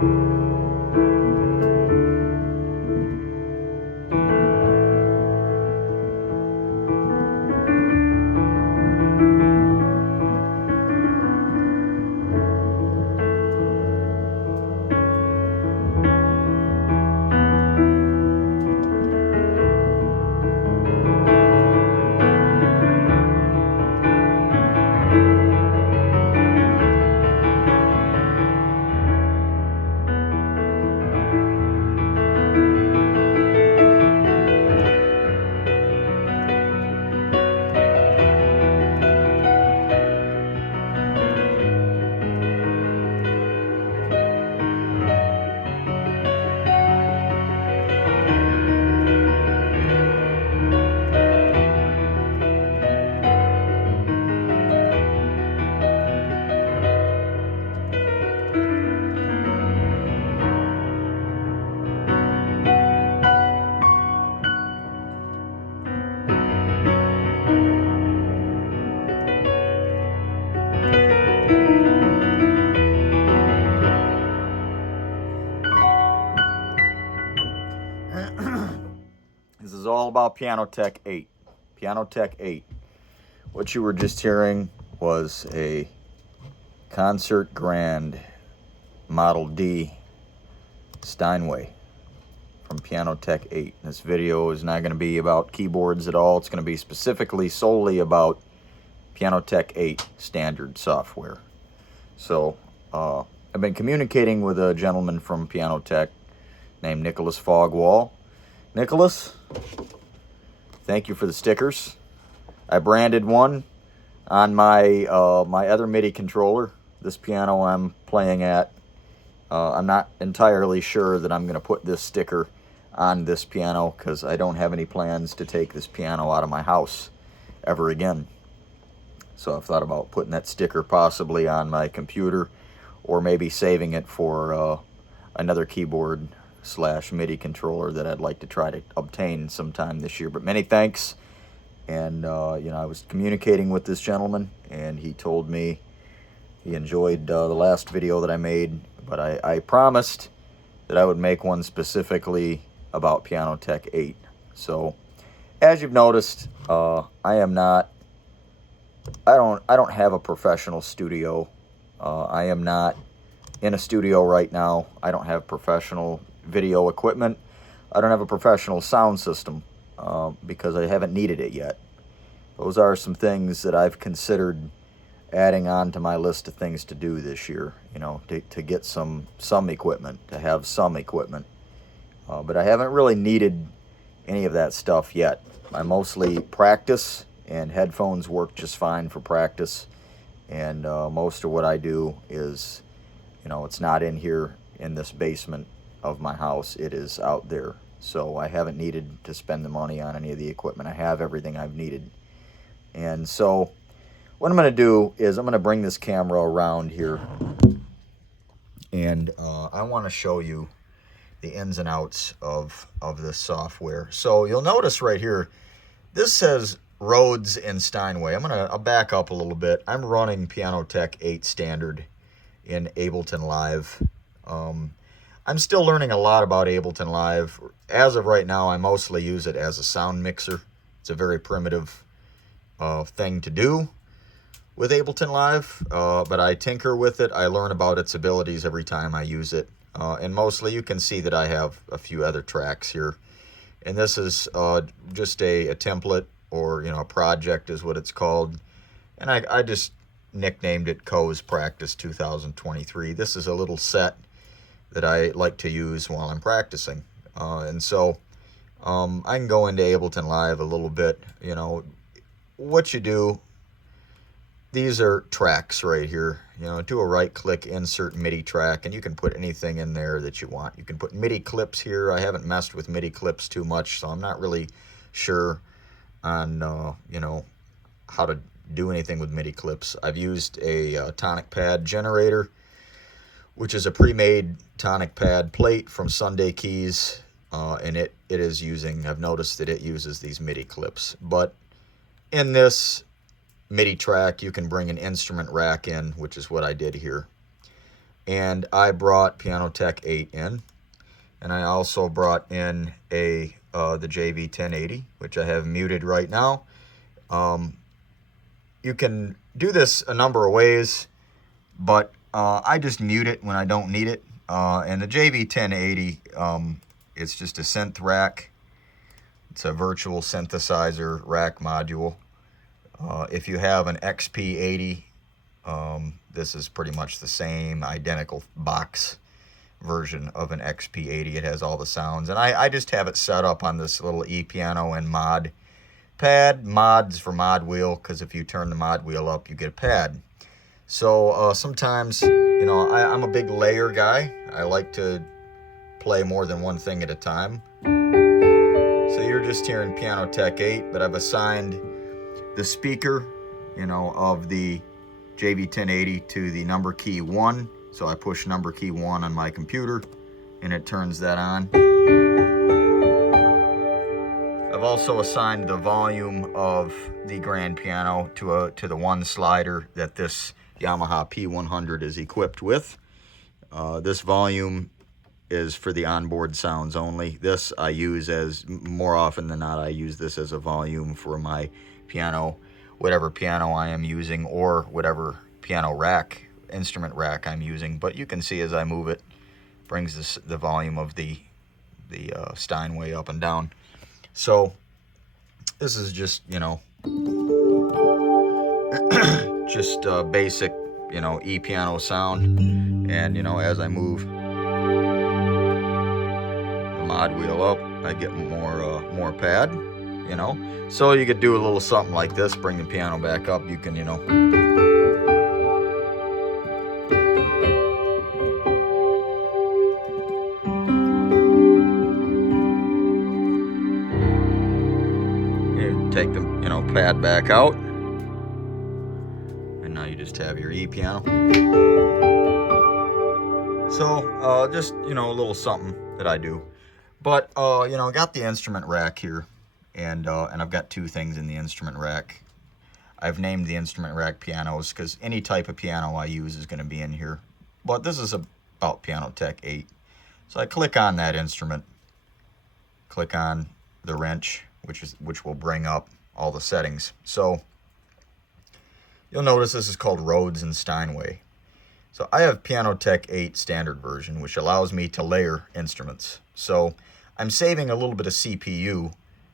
This is all about Pianotech 8. Pianotech 8. What you were just hearing was a Concert Grand Model D Steinway from Pianotech 8. This video is not going to be about keyboards at all. It's going to be specifically solely about Pianotech 8 standard software. So, I've been communicating with a gentleman from Pianotech named Nicholas Fogwall. Nicholas, thank you for the stickers. I branded one on my my other MIDI controller, this piano I'm playing at. I'm not entirely sure that I'm going to put this sticker on this piano because I don't have any plans to take this piano out of my house ever again. So I've thought about putting that sticker possibly on my computer or maybe saving it for another keyboard / MIDI controller that I'd like to try to obtain sometime this year. But many thanks. And I was communicating with this gentleman, and he told me he enjoyed the last video that I made, but I promised that I would make one specifically about Pianotech 8. So, as you've noticed, I don't have a professional studio. I am not in a studio right now. I don't have professional video equipment. I don't have a professional sound system because I haven't needed it yet. Those are some things that I've considered adding on to my list of things to do this year, to get some equipment, to have some equipment. But I haven't really needed any of that stuff yet. I mostly practice, and headphones work just fine for practice. And most of what I do is, it's not in here in this basement of my house. It is out there. So I haven't needed to spend the money on any of the equipment. I have everything I've needed. And so what I'm going to do is I'm going to bring this camera around here, and I want to show you the ins and outs of this software. So you'll notice right here, this says Rhodes and Steinway. I'll back up a little bit. I'm running Pianotech 8 standard in Ableton Live. I'm still learning a lot about Ableton Live. As of right now, I mostly use it as a sound mixer. It's a very primitive thing to do with Ableton Live, but I tinker with it. I learn about its abilities every time I use it. And mostly you can see that I have a few other tracks here. And this is just a template, or a project is what it's called. And I just nicknamed it Co's Practice 2023. This is a little set that I like to use while I'm practicing. And so I can go into Ableton Live a little bit. What you do, these are tracks right here. Do a right click, insert MIDI track, and you can put anything in there that you want. You can put MIDI clips here. I haven't messed with MIDI clips too much, so I'm not really sure on how to do anything with MIDI clips. I've used a tonic pad generator, which is a pre-made tonic pad plate from Sunday Keys, and it is using, I've noticed that it uses these MIDI clips. But in this MIDI track, you can bring an instrument rack in, which is what I did here. and I brought Pianotech 8 in, and I also brought in the JV 1080, which I have muted right now. You can do this a number of ways, but I just mute it when I don't need it. And the JV 1080, it's just a synth rack. It's a virtual synthesizer rack module. If you have an XP80, this is pretty much the same identical box version of an XP80. It has all the sounds, and I just have it set up on this little ePiano and mod pad. Mods for mod wheel, because if you turn the mod wheel up, you get a pad. So sometimes, you know, I'm a big layer guy. I like to play more than one thing at a time. So you're just hearing Pianotech 8, but I've assigned the speaker, you know, of the JV 1080 to the number key 1. So I push number key 1 on my computer, and it turns that on. I've also assigned the volume of the grand piano to the one slider that this Yamaha P100 is equipped with. This volume is for the onboard sounds only. This I use as, more often than not, I use this as a volume for my piano, whatever piano I am using, or whatever piano rack, instrument rack I'm using. But you can see as I move it, brings the volume of the Steinway up and down. So this is just, you know, just basic, you know, e-piano sound. And, you know, as I move the mod wheel up, I get more pad, you know. So you could do a little something like this, bring the piano back up. You can, you know, take the, you know, pad back out, and now you just have your e-piano. So just, you know, a little something that I do. But you know, I got the instrument rack here, and I've got two things in the instrument rack. I've named the instrument rack pianos because any type of piano I use is going to be in here. But this is about Pianotech 8. So I click on that instrument, click on the wrench, which will bring up all the settings. So you'll notice this is called Rhodes and Steinway. So I have Pianotech 8 standard version, which allows me to layer instruments. So I'm saving a little bit of CPU.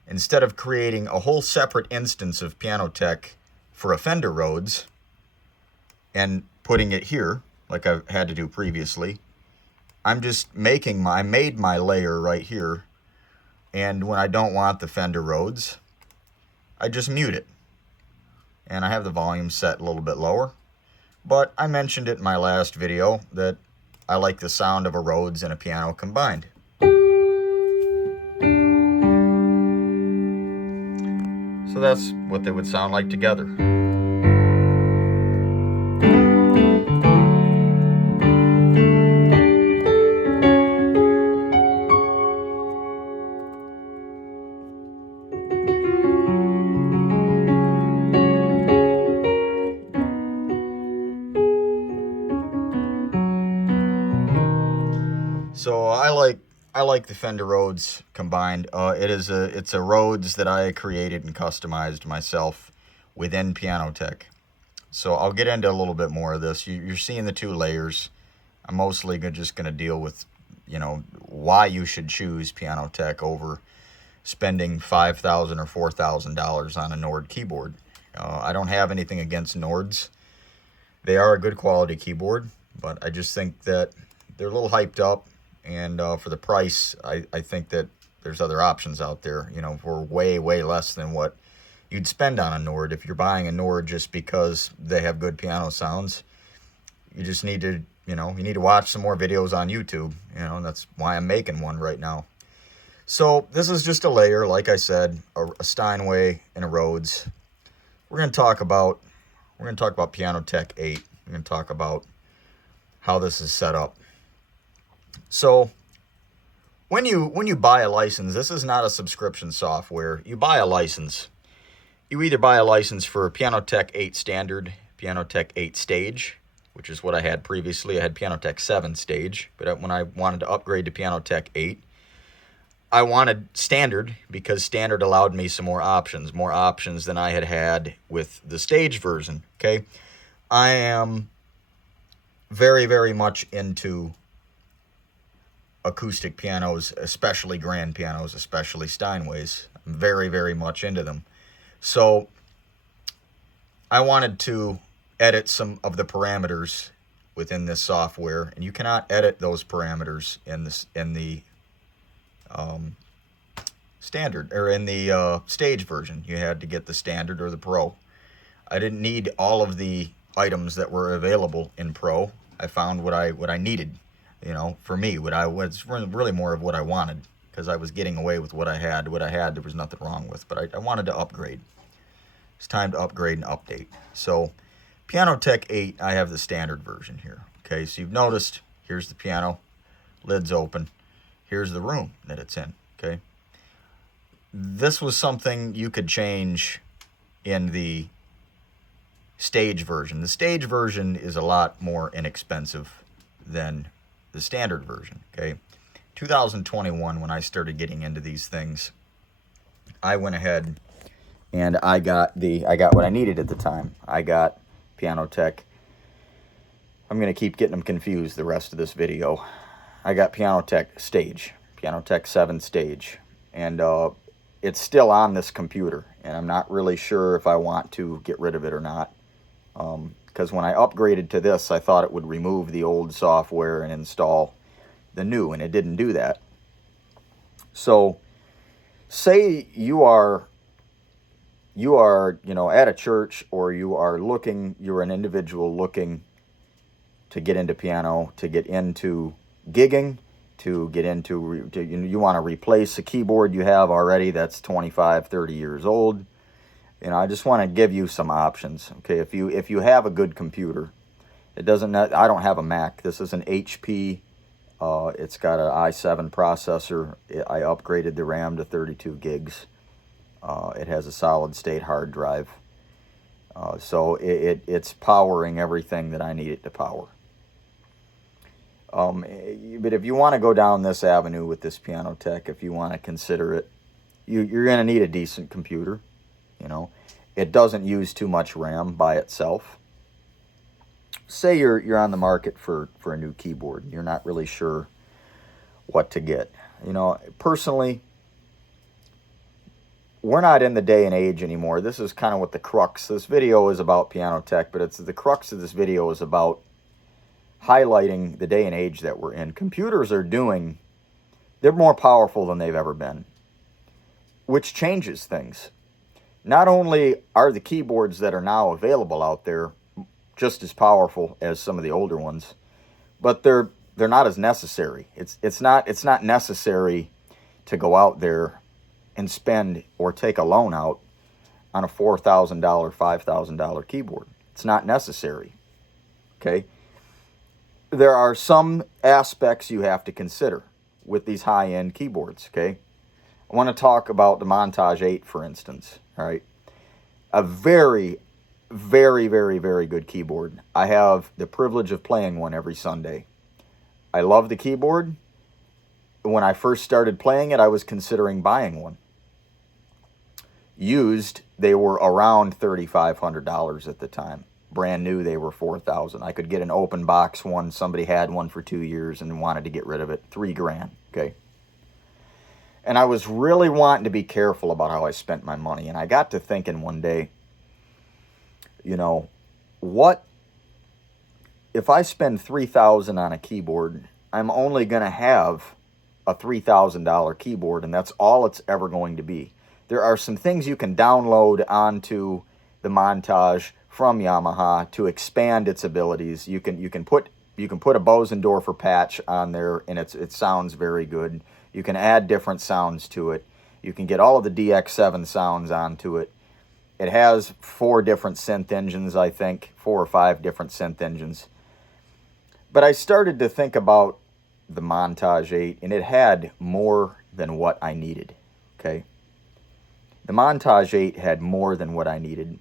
Instead of creating a whole separate instance of Pianotech for a Fender Rhodes and putting it here, like I've had to do previously, I'm just I made my layer right here. And when I don't want the Fender Rhodes, I just mute it. And I have the volume set a little bit lower. But I mentioned it in my last video that I like the sound of a Rhodes and a piano combined. So that's what they would sound like together. So I like the Fender Rhodes combined. It's a Rhodes that I created and customized myself within Pianotech. So I'll get into a little bit more of this. You're seeing the two layers. I'm mostly just going to deal with, you know, why you should choose Pianotech over spending $5,000 or $4,000 on a Nord keyboard. I don't have anything against Nords. They are a good quality keyboard, but I just think that they're a little hyped up. And for the price, I think that there's other options out there, you know, for way, way less than what you'd spend on a Nord. If you're buying a Nord just because they have good piano sounds, you just need to, you know, you need to watch some more videos on YouTube, you know, and that's why I'm making one right now. So this is just a layer, like I said, a Steinway and a Rhodes. We're going to talk about Pianotech 8. We're going to talk about how this is set up. So when you buy a license, this is not a subscription software. You buy a license. You either buy a license for Pianotech 8 Standard, Pianotech 8 Stage, which is what I had previously. I had Pianotech 7 stage, but when I wanted to upgrade to Pianotech 8, I wanted standard because standard allowed me some more options than I had had with the stage version, okay? I am very, very much into acoustic pianos, especially grand pianos, especially Steinways. I'm very, very much into them. So I wanted to edit some of the parameters within this software, and you cannot edit those parameters in the standard, or in the stage version. You had to get the standard or the pro. I didn't need all of the items that were available in pro. I found what I needed, you know, for me. What I was really more of what I wanted, because I was getting away with what I had. What I had, there was nothing wrong with, but I wanted to upgrade. It's time to upgrade and update. So Pianotech 8, I have the standard version here. Okay, so you've noticed, here's the piano, lid's open. Here's the room that it's in, okay? This was something you could change in the stage version. The stage version is a lot more inexpensive than the standard version, okay? 2021, when I started getting into these things, I went ahead and I got what I needed at the time. I got Pianotech. I'm going to keep getting them confused the rest of this video. I got Pianotech stage, Pianotech 7 stage, and it's still on this computer, and I'm not really sure if I want to get rid of it or not, because when I upgraded to this, I thought it would remove the old software and install the new, and it didn't do that. So say you are at a church, or you're an individual looking to get into piano, to get into gigging, to get into, you want to replace a keyboard you have already that's 25, 30 years old. You know, I just want to give you some options. Okay, if you have a good computer, I don't have a Mac. This is an HP. It's got an i7 processor. I upgraded the RAM to 32 gigs. It has a solid state hard drive. So it's powering everything that I need it to power. But if you want to go down this avenue with this Pianotech, if you want to consider it, you're going to need a decent computer. You know, it doesn't use too much RAM by itself. Say you're on the market for a new keyboard. You're not really sure what to get. You know, personally, we're not in the day and age anymore. This is kind of what the crux. This video is about Pianotech, but the crux of this video is about highlighting the day and age that we're in. Computers they're more powerful than they've ever been, which changes things. Not only are the keyboards that are now available out there just as powerful as some of the older ones, but they're not as necessary. It's not necessary to go out there and spend or take a loan out on a $4,000, $5,000 keyboard. It's not necessary. Okay? There are some aspects you have to consider with these high-end keyboards, okay? I want to talk about the Montage 8, for instance, all right? A very, very, very, very good keyboard. I have the privilege of playing one every Sunday. I love the keyboard. When I first started playing it, I was considering buying one. Used, they were around $3,500 at the time. Brand new, they were $4,000. I could get an open box one. Somebody had one for 2 years and wanted to get rid of it. $3,000, okay? And I was really wanting to be careful about how I spent my money. And I got to thinking one day, you know, what if I spend $3,000 on a keyboard, I'm only going to have a $3,000 keyboard, and that's all it's ever going to be. There are some things you can download onto the Montage from Yamaha to expand its abilities. You can put a Bosendorfer patch on there, and it sounds very good. You can add different sounds to it. You can get all of the DX7 sounds onto it. It has 4 different synth engines, I think, 4 or 5 different synth engines. But I started to think about the Montage 8, and it had more than what I needed, okay? The Montage 8 had more than what I needed.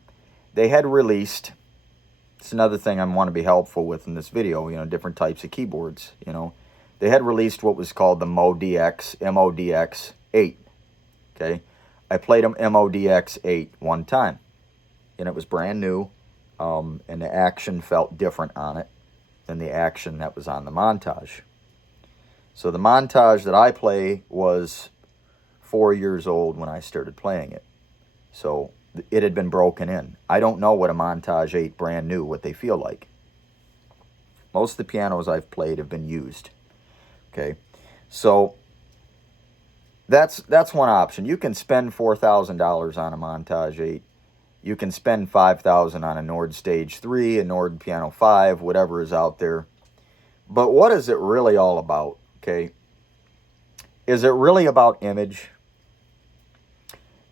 They had released It's another thing I want to be helpful with in this video, different types of keyboards, They had released what was called the MODX 8, okay? I played them MODX 8 one time, and it was brand new, and the action felt different on it than the action that was on the Montage. So the Montage that I play was 4 years old when I started playing it. So it had been broken in. I don't know what a Montage 8 brand new, what they feel like. Most of the pianos I've played have been used. Okay, so that's one option. You can spend $4,000 on a Montage 8. You can spend $5,000 on a Nord Stage 3, a Nord Piano 5, whatever is out there. But what is it really all about? Okay, is it really about image?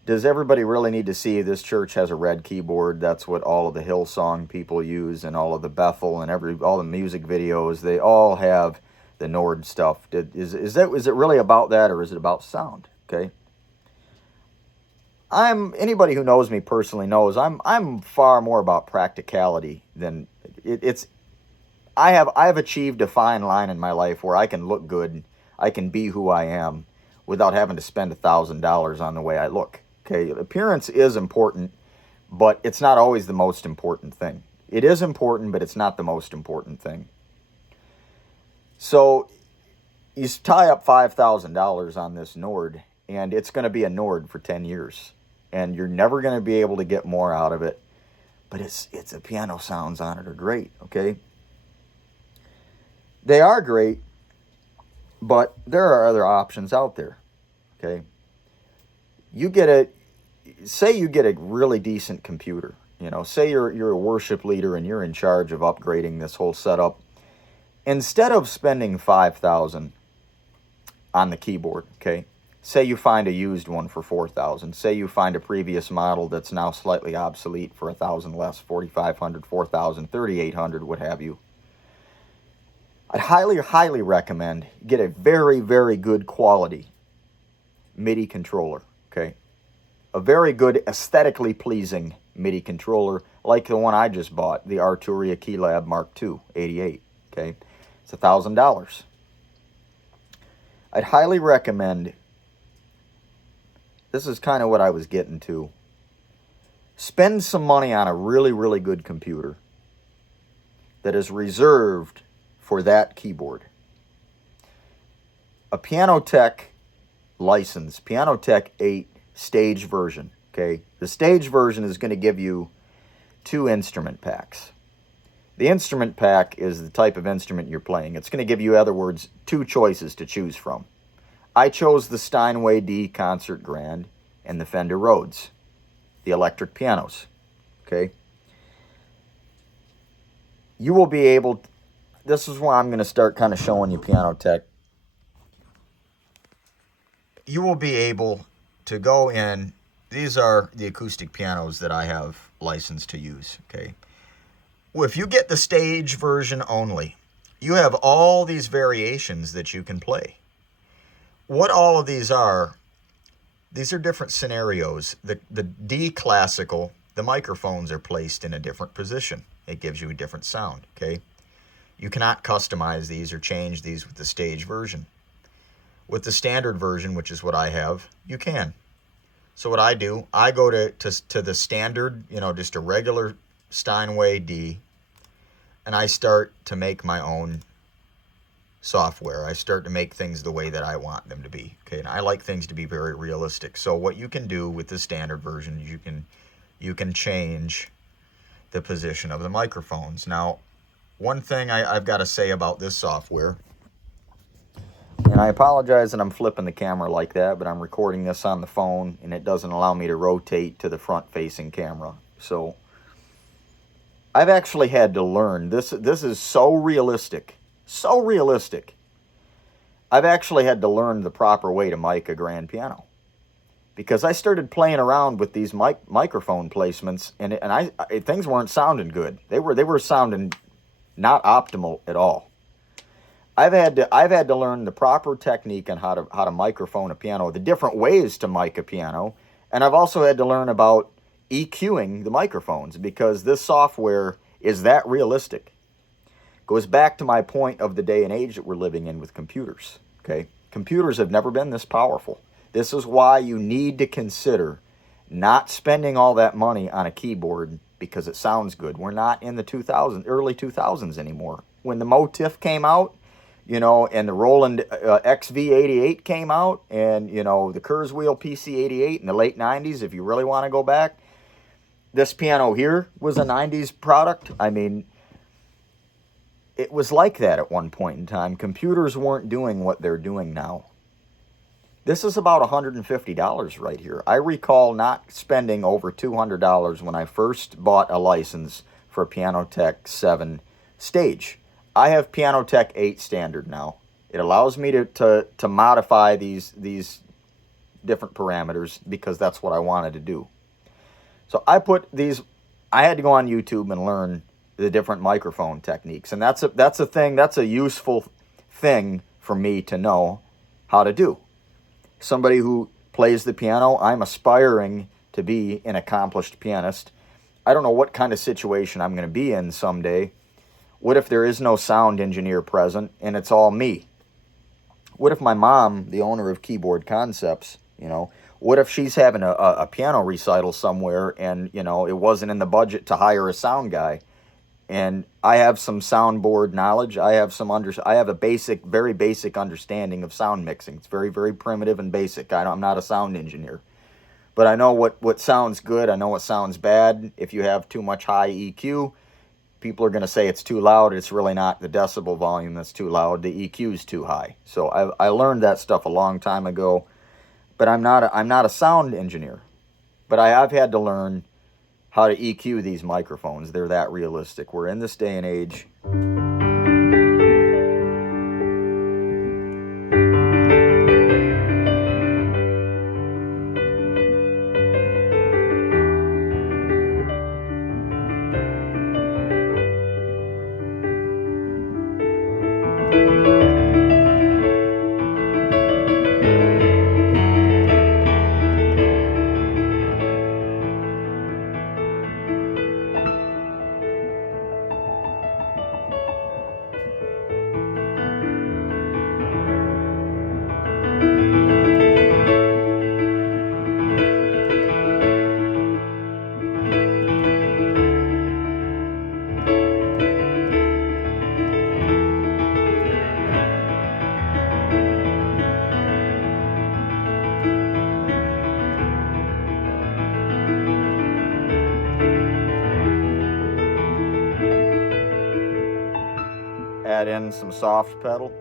Does everybody really need to see this church has a red keyboard? That's what all of the Hillsong people use, and all of the Bethel and all the music videos. They all have the Nord stuff. Is it really about that, or is it about sound? Okay. Anybody who knows me personally knows I'm far more about practicality than it's. I have achieved a fine line in my life where I can look good, I can be who I am, without having to spend $1,000 on the way I look. Okay, appearance is important, but it's not always the most important thing. It is important, but it's not the most important thing. So you tie up $5,000 on this Nord, and it's going to be a Nord for 10 years. And you're never going to be able to get more out of it. But it's the piano sounds on it are great, okay? They are great, but there are other options out there, okay? Say you get a really decent computer, say you're a worship leader and you're in charge of upgrading this whole setup. Instead of spending $5,000 on the keyboard, okay, say you find a used one for $4,000. Say you find a previous model that's now slightly obsolete for $1,000 less, $4,500, $4,000, $3,800, what have you. I'd highly, highly recommend get a very, very good quality MIDI controller, okay? A very good, aesthetically pleasing MIDI controller, like the one I just bought, the Arturia Keylab Mark II 88, okay? It's $1,000. I'd highly recommend, this is kind of what I was getting to, spend some money on a really, really good computer that is reserved for that keyboard. A Pianotech license, Pianotech 8 stage version, okay? The stage version is going to give you 2 instrument packs. The instrument pack is the type of instrument you're playing. It's going to give you, in other words, 2 choices to choose from. I chose the Steinway D Concert Grand and the Fender Rhodes, the electric pianos, okay? You will be able to, this is why I'm going to start kind of showing you Pianotech. You will be able to go in, these are the acoustic pianos that I have licensed to use, okay? Well, if you get the stage version only, you have all these variations that you can play. What all of these are different scenarios. The D classical, the microphones are placed in a different position. It gives you a different sound, okay? You cannot customize these or change these with the stage version. With the standard version, which is what I have, you can. So what I do, I go to the standard, just a regular Steinway D, and I start to make my own software. I start to make things the way that I want them to be. Okay, and I like things to be very realistic. So what you can do with the standard version is you can change the position of the microphones. Now, one thing I've got to say about this software, and I apologize that I'm flipping the camera like that, but I'm recording this on the phone, and it doesn't allow me to rotate to the front-facing camera. So I've actually had to learn. This is so realistic. So realistic. I've actually had to learn the proper way to mic a grand piano. Because I started playing around with these microphone placements, and things weren't sounding good. They were sounding not optimal at all. I've had to learn the proper technique on how to microphone a piano, the different ways to mic a piano, and I've also had to learn about EQing the microphones, because this software Is that realistic? Goes back to my point of the day and age that we're living in with computers. Okay, computers have never been this powerful. This is why you need to consider not spending all that money on a keyboard because it sounds good. We're not in the early 2000s anymore. When the Motif came out, and the Roland XV88 came out, and, the Kurzweil PC88 in the late 90s, if you really want to go back, this piano here was a 90s product. I mean, it was like that at one point in time. Computers weren't doing what they're doing now. This is about $150 right here. I recall not spending over $200 when I first bought a license for Pianotech 7 Stage. I have Pianotech 8 Standard now. It allows me to modify these different parameters because that's what I wanted to do. So I had to go on YouTube and learn the different microphone techniques. And that's a useful thing for me to know how to do. Somebody who plays the piano, I'm aspiring to be an accomplished pianist. I don't know what kind of situation I'm going to be in someday. What if there is no sound engineer present and it's all me? What if my mom, the owner of Keyboard Concepts, what if she's having a piano recital somewhere and, it wasn't in the budget to hire a sound guy? And I have some soundboard knowledge. I have a very basic understanding of sound mixing. It's very, very primitive and basic. I'm not a sound engineer. But I know what sounds good. I know what sounds bad. If you have too much high EQ, people are going to say it's too loud. It's really not the decibel volume that's too loud. The EQ is too high. So I learned that stuff a long time ago. But I'm not a sound engineer. But I have had to learn how to EQ these microphones. They're that realistic. We're in this day and age. Add in some soft pedal.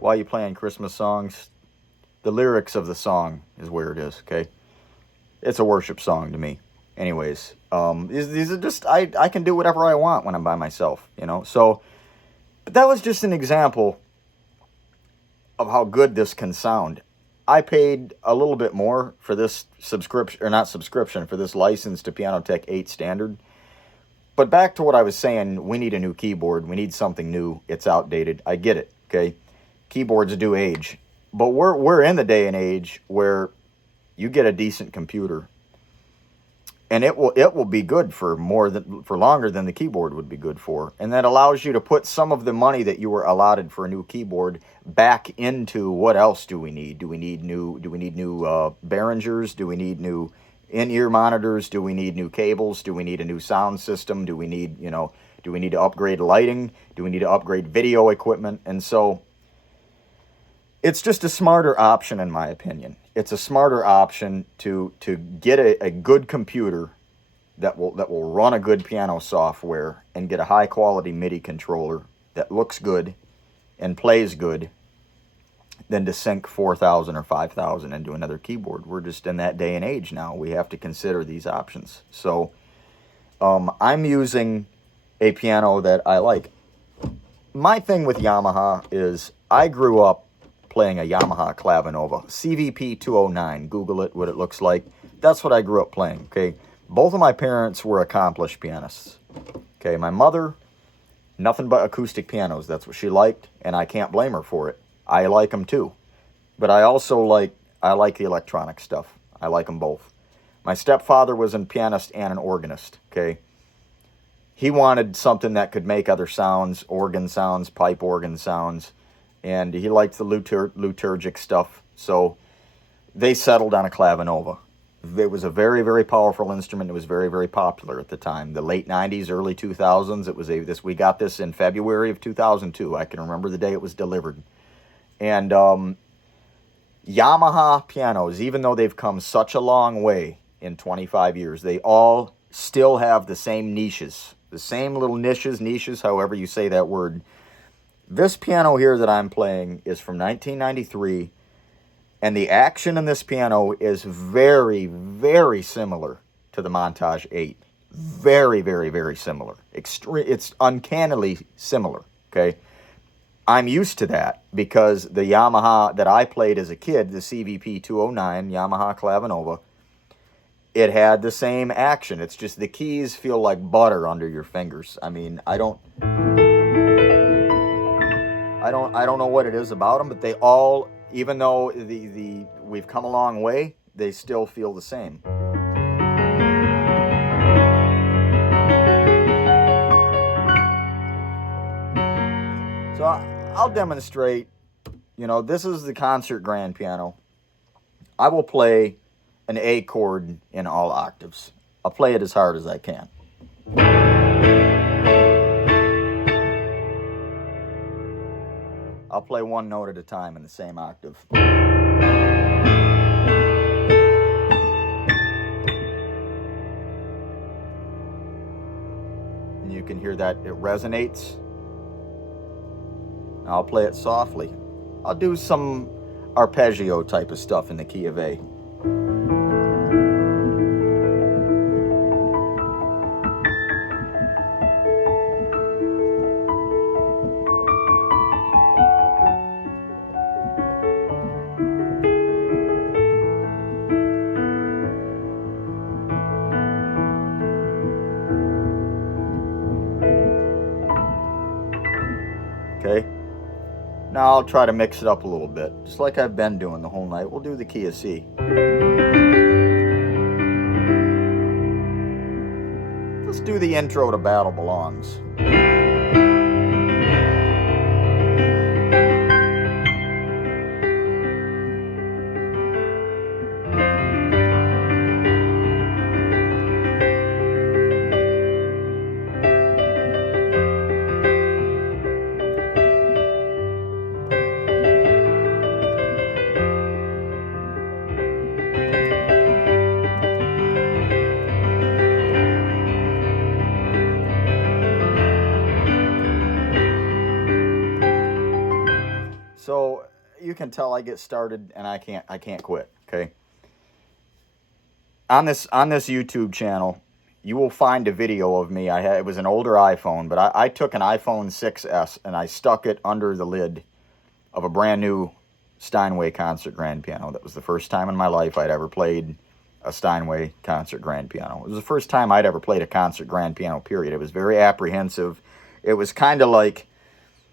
While you're playing Christmas songs, the lyrics of the song is where it is, okay? It's a worship song to me. Anyways, these are just, I can do whatever I want when I'm by myself, So, but that was just an example of how good this can sound. I paid a little bit more for this for this license to Pianotech 8 Standard. But back to what I was saying, we need a new keyboard. We need something new. It's outdated. I get it, okay? Keyboards do age, but we're in the day and age where you get a decent computer, and it will be good for longer than the keyboard would be good for, and that allows you to put some of the money that you were allotted for a new keyboard back into what else do we need? Do we need new Behringers? Do we need new in-ear monitors? Do we need new cables? Do we need a new sound system? Do we need to upgrade lighting? Do we need to upgrade video equipment? And so it's just a smarter option, in my opinion. It's a smarter option to get a good computer that will run a good piano software and get a high quality MIDI controller that looks good and plays good than to sink $4,000 or $5,000 into another keyboard. We're just in that day and age now. We have to consider these options. So I'm using a piano that I like. my thing with Yamaha is I grew up playing a Yamaha Clavinova, CVP 209. Google it, what it looks like. That's what I grew up playing, okay? Both of my parents were accomplished pianists. Okay, my mother, nothing but acoustic pianos. That's what she liked, and I can't blame her for it. I like them too. But I also like the electronic stuff. I like them both. My stepfather was a pianist and an organist, okay? He wanted something that could make other sounds, organ sounds, pipe organ sounds, and he liked the liturgic stuff, so they settled on a Clavinova. It was a very, very powerful instrument. It was very, very popular at the time. The late 90s, early 2000s, it was we got this in February of 2002. I can remember the day it was delivered. And Yamaha pianos, even though they've come such a long way in 25 years, they all still have the same niches. The same little niches, however you say that word. This piano here that I'm playing is from 1993, and the action in this piano is very, very similar to the Montage 8. Very, very, very similar. It's uncannily similar, okay? I'm used to that because the Yamaha that I played as a kid, the CVP 209 Yamaha Clavinova, it had the same action. It's just the keys feel like butter under your fingers. I mean, I don't know what it is about them, but they all, even though we've come a long way, they still feel the same. So I'll demonstrate. You know, this is the concert grand piano. I will play an A chord in all octaves. I'll play it as hard as I can. I'll play one note at a time in the same octave. And you can hear that it resonates. I'll play it softly. I'll do some arpeggio type of stuff in the key of A. Okay, now I'll try to mix it up a little bit, just like I've been doing the whole night. We'll do the key of C. Let's do the intro to Battle Belongs. So you can tell I get started and I can't quit, okay? On this YouTube channel, you will find a video of me. It was an older iPhone, but I took an iPhone 6S and I stuck it under the lid of a brand new Steinway concert grand piano. That was the first time in my life I'd ever played a Steinway concert grand piano. It was the first time I'd ever played a concert grand piano, period. It was very apprehensive. It was kind of like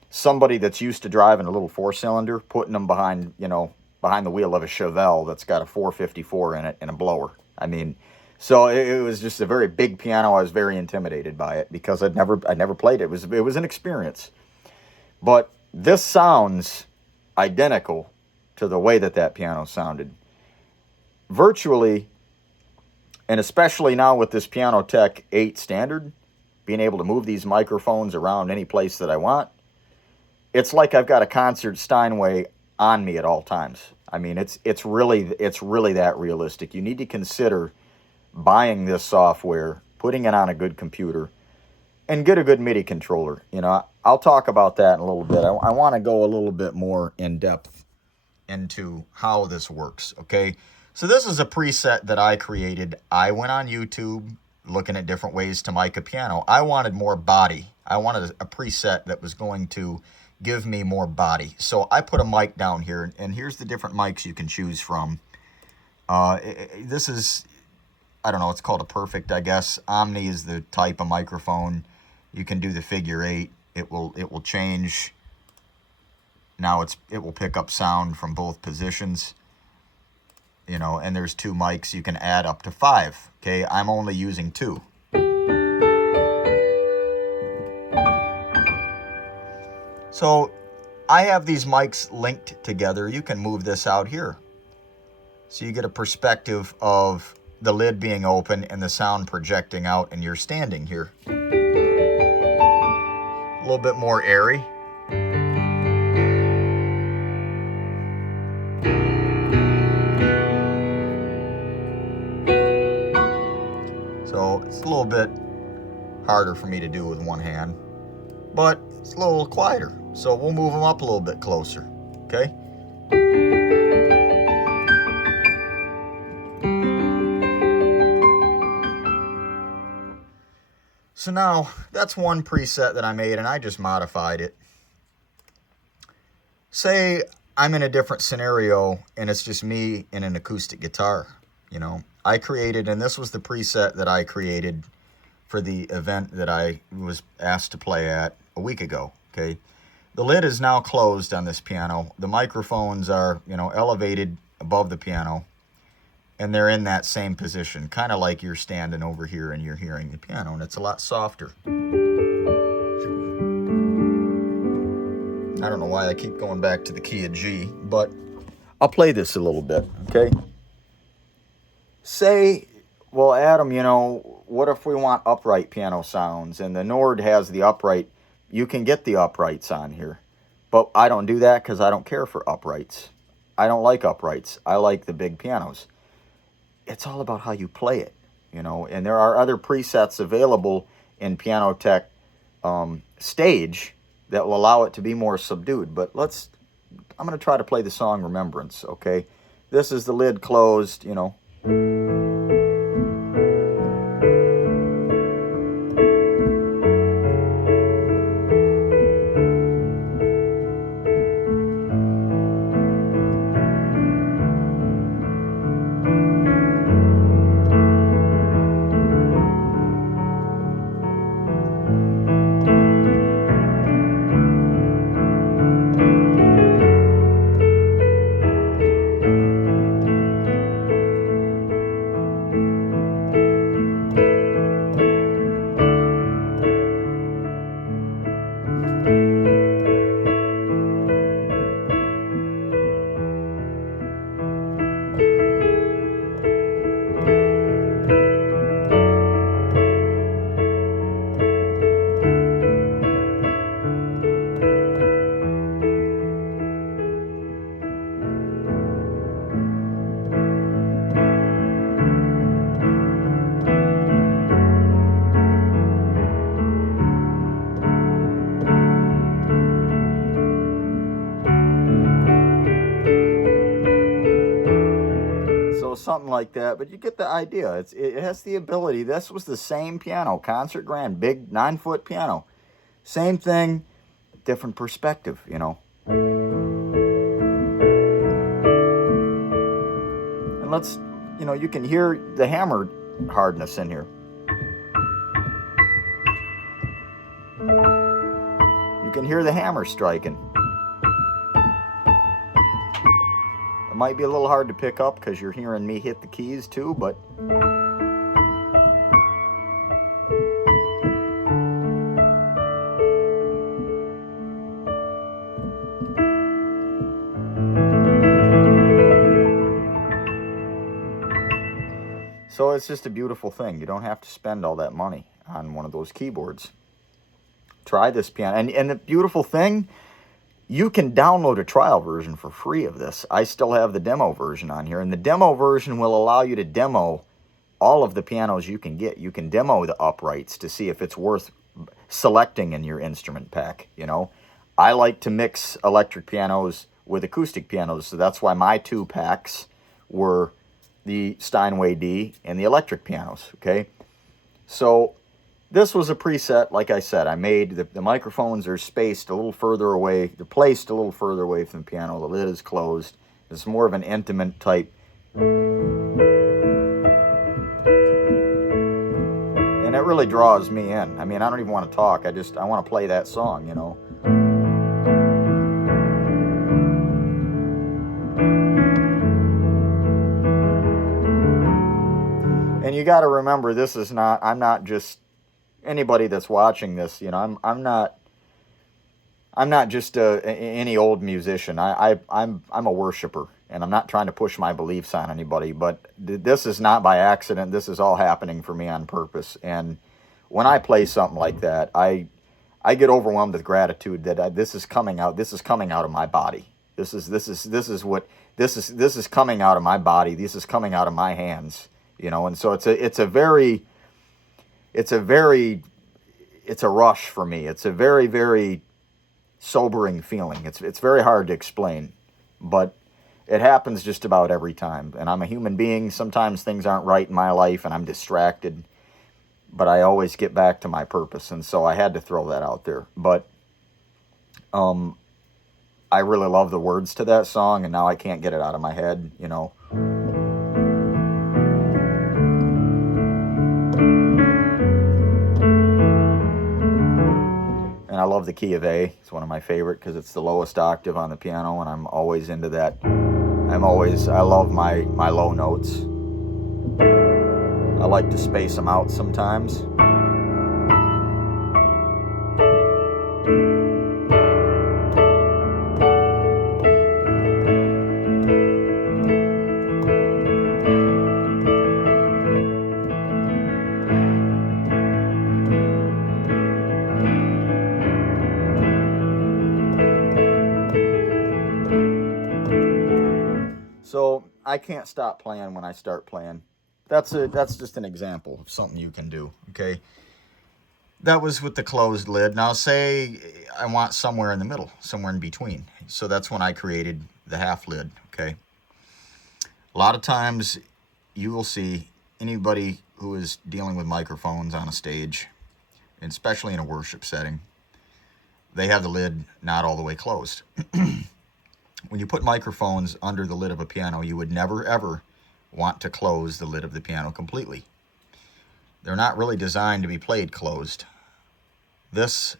somebody that's used to driving a little four-cylinder, putting them behind the wheel of a Chevelle that's got a 454 in it and a blower. I mean, so it was just a very big piano. I was very intimidated by it because I'd never played it. It was an experience. But this sounds identical to the way that piano sounded. Virtually, and especially now with this Pianotech 8 standard, being able to move these microphones around any place that I want, it's like I've got a concert Steinway on me at all times. I mean, it's really that realistic. You need to consider buying this software, putting it on a good computer, and get a good MIDI controller. You know, I'll talk about that in a little bit. I want to go a little bit more in depth into how this works, okay? So this is a preset that I created. I went on YouTube, looking at different ways to mic a piano. I wanted more body. I wanted a preset that was going to give me more body. So I put a mic down here, and here's the different mics you can choose from. This is, I don't know, it's called a Perfect, I guess. Omni is the type of microphone. You can do the figure 8. It will change. Now it will pick up sound from both positions. You know, and there's 2 mics. You can add up to 5. Okay, I'm only using 2. So I have these mics linked together. You can move this out here. So you get a perspective of the lid being open and the sound projecting out, and you're standing here. A little bit more airy. So it's a little bit harder for me to do with one hand, but it's a little quieter. So we'll move them up a little bit closer, okay? So now that's one preset that I made, and I just modified it. Say I'm in a different scenario and it's just me and an acoustic guitar. You know, I created, and this was the preset that I created for the event that I was asked to play at a week ago, okay? The lid is now closed on this piano. The microphones are, you know, elevated above the piano, and they're in that same position, kind of like you're standing over here and you're hearing the piano, and it's a lot softer. I don't know why I keep going back to the key of G, but I'll play this a little bit, okay? Say, well, Adam, you know, what if we want upright piano sounds? And the Nord has the upright. You can get the uprights on here. But I don't do that because I don't care for uprights. I don't like uprights. I like the big pianos. It's all about how you play it, you know. And there are other presets available in Pianotech Stage that will allow it to be more subdued. But I'm going to try to play the song Remembrance, okay? This is the lid closed, you know. Something like that, but you get the idea. It has the ability. This was the same piano, Concert Grand, big 9-foot piano. Same thing, different perspective, you know. And let's, you know, you can hear the hammer hardness in here. You can hear the hammer striking. Might be a little hard to pick up because you're hearing me hit the keys too, but so it's just a beautiful thing. You don't have to spend all that money on one of those keyboards. Try this piano, and the beautiful thing, you can download a trial version for free of this. I still have the demo version on here, and the demo version will allow you to demo all of the pianos you can get. You can demo the uprights to see if it's worth selecting in your instrument pack, you know. I like to mix electric pianos with acoustic pianos, so that's why my 2 packs were the Steinway D and the electric pianos, okay? So this was a preset, like I said. I made the microphones are spaced a little further away. They're placed a little further away from the piano. The lid is closed. It's more of an intimate type. And it really draws me in. I mean, I don't even want to talk. I want to play that song, you know. And you got to remember, I'm not just anybody that's watching this, you know, I'm not just any old musician. I'm a worshiper, and I'm not trying to push my beliefs on anybody, but this is not by accident. This is all happening for me on purpose. And when I play something like that, I get overwhelmed with gratitude that this is coming out of my body. This is coming out of my body. This is coming out of my hands, you know. And so it's a rush for me. It's a very, very sobering feeling. It's very hard to explain, but it happens just about every time. And I'm a human being. Sometimes things aren't right in my life and I'm distracted, but I always get back to my purpose. And so I had to throw that out there. But I really love the words to that song, and now I can't get it out of my head, you know. And I love the key of A. It's one of my favorite because it's the lowest octave on the piano, and I'm always into that. I love my low notes. I like to space them out sometimes. So I can't stop playing when I start playing. That's just an example of something you can do, okay? That was with the closed lid. Now say I want somewhere in the middle, somewhere in between. So that's when I created the half lid, okay? A lot of times you will see anybody who is dealing with microphones on a stage, and especially in a worship setting, they have the lid not all the way closed. When you put microphones under the lid of a piano, you would never, ever want to close the lid of the piano completely. They're not really designed to be played closed. This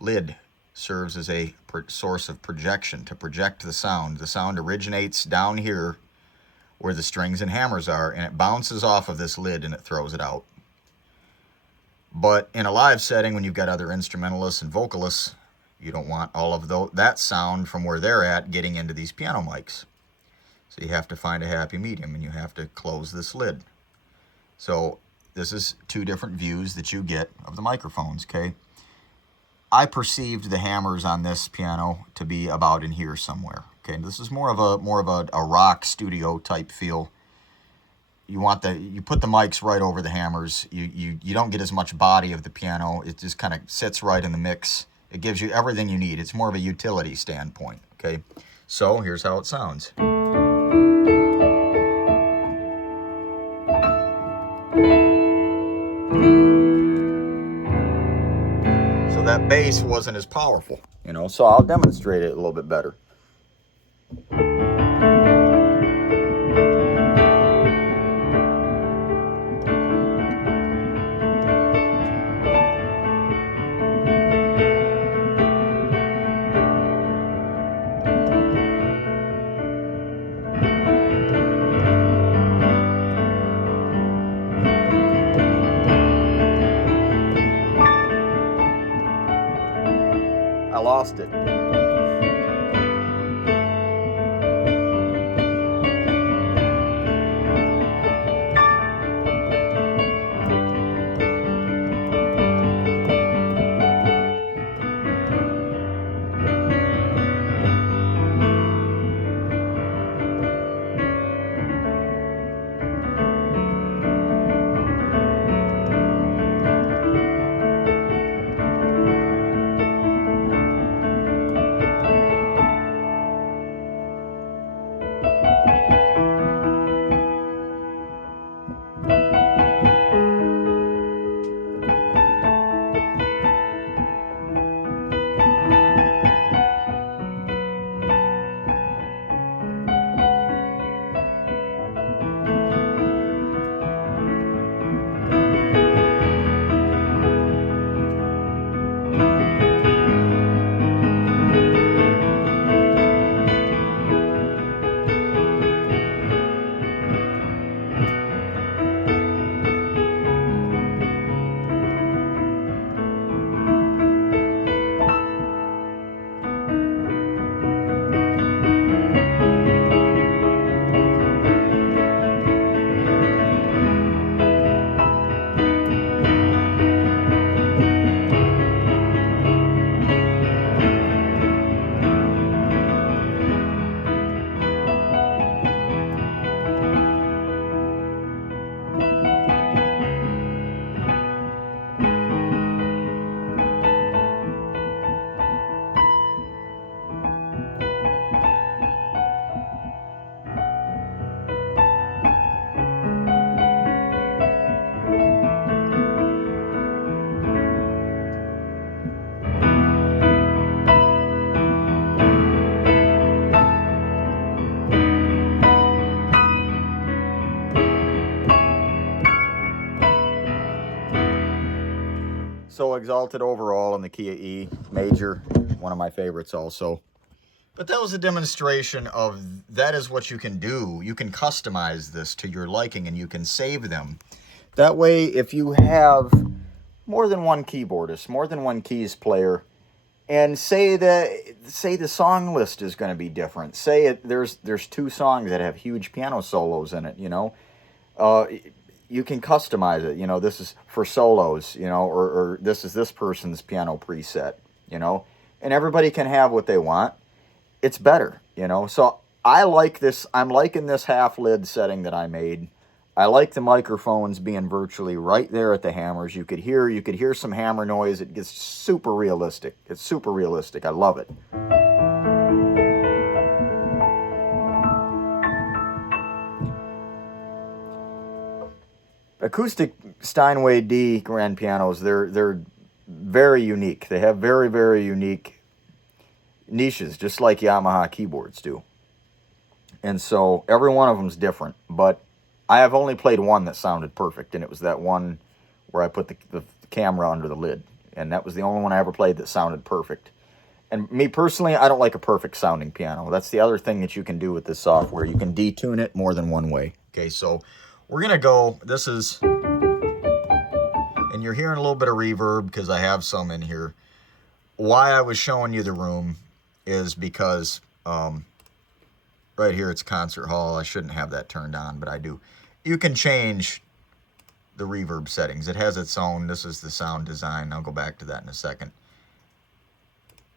lid serves as a source of projection, to project the sound. The sound originates down here where the strings and hammers are, and it bounces off of this lid and it throws it out. But in a live setting, when you've got other instrumentalists and vocalists, you don't want all of that sound from where they're at getting into these piano mics. So you have to find a happy medium, and you have to close this lid. So this is two different views that you get of the microphones, okay? I perceived the hammers on this piano to be about in here somewhere, okay? This is more of a rock studio type feel. You put the mics right over the hammers. You don't get as much body of the piano. It just kind of sits right in the mix. It gives you everything you need. It's more of a utility standpoint, okay? So here's how it sounds. So that bass wasn't as powerful, you know, so I'll demonstrate it a little bit better. I lost it. So exalted overall in the key of E major, one of my favorites also. But that was a demonstration of that is what you can do. You can customize this to your liking and you can save them. That way, if you have more than one keyboardist, more than one keys player, and say the song list is going to be different. Say there's 2 songs that have huge piano solos in it, you know. You can customize it, you know, this is for solos, you know, or this is this person's piano preset, you know, and everybody can have what they want. It's better, you know. So I like this. I'm liking this half lid setting that I made. I like the microphones being virtually right there at the hammers. You could hear some hammer noise. It gets super realistic. It's super realistic. I love it. Acoustic Steinway D grand pianos, they're very unique. They have very, very unique niches, just like Yamaha keyboards do. And so every one of them's different, but I have only played one that sounded perfect, and it was that one where I put the camera under the lid, and that was the only one I ever played that sounded perfect. And me personally, I don't like a perfect sounding piano. That's the other thing that you can do with this software. You can detune it more than one way. Okay, so we're going to go, this is, and you're hearing a little bit of reverb because I have some in here. Why I was showing you the room is because right here it's concert hall. I shouldn't have that turned on, but I do. You can change the reverb settings. It has its own, this is the sound design. I'll go back to that in a second.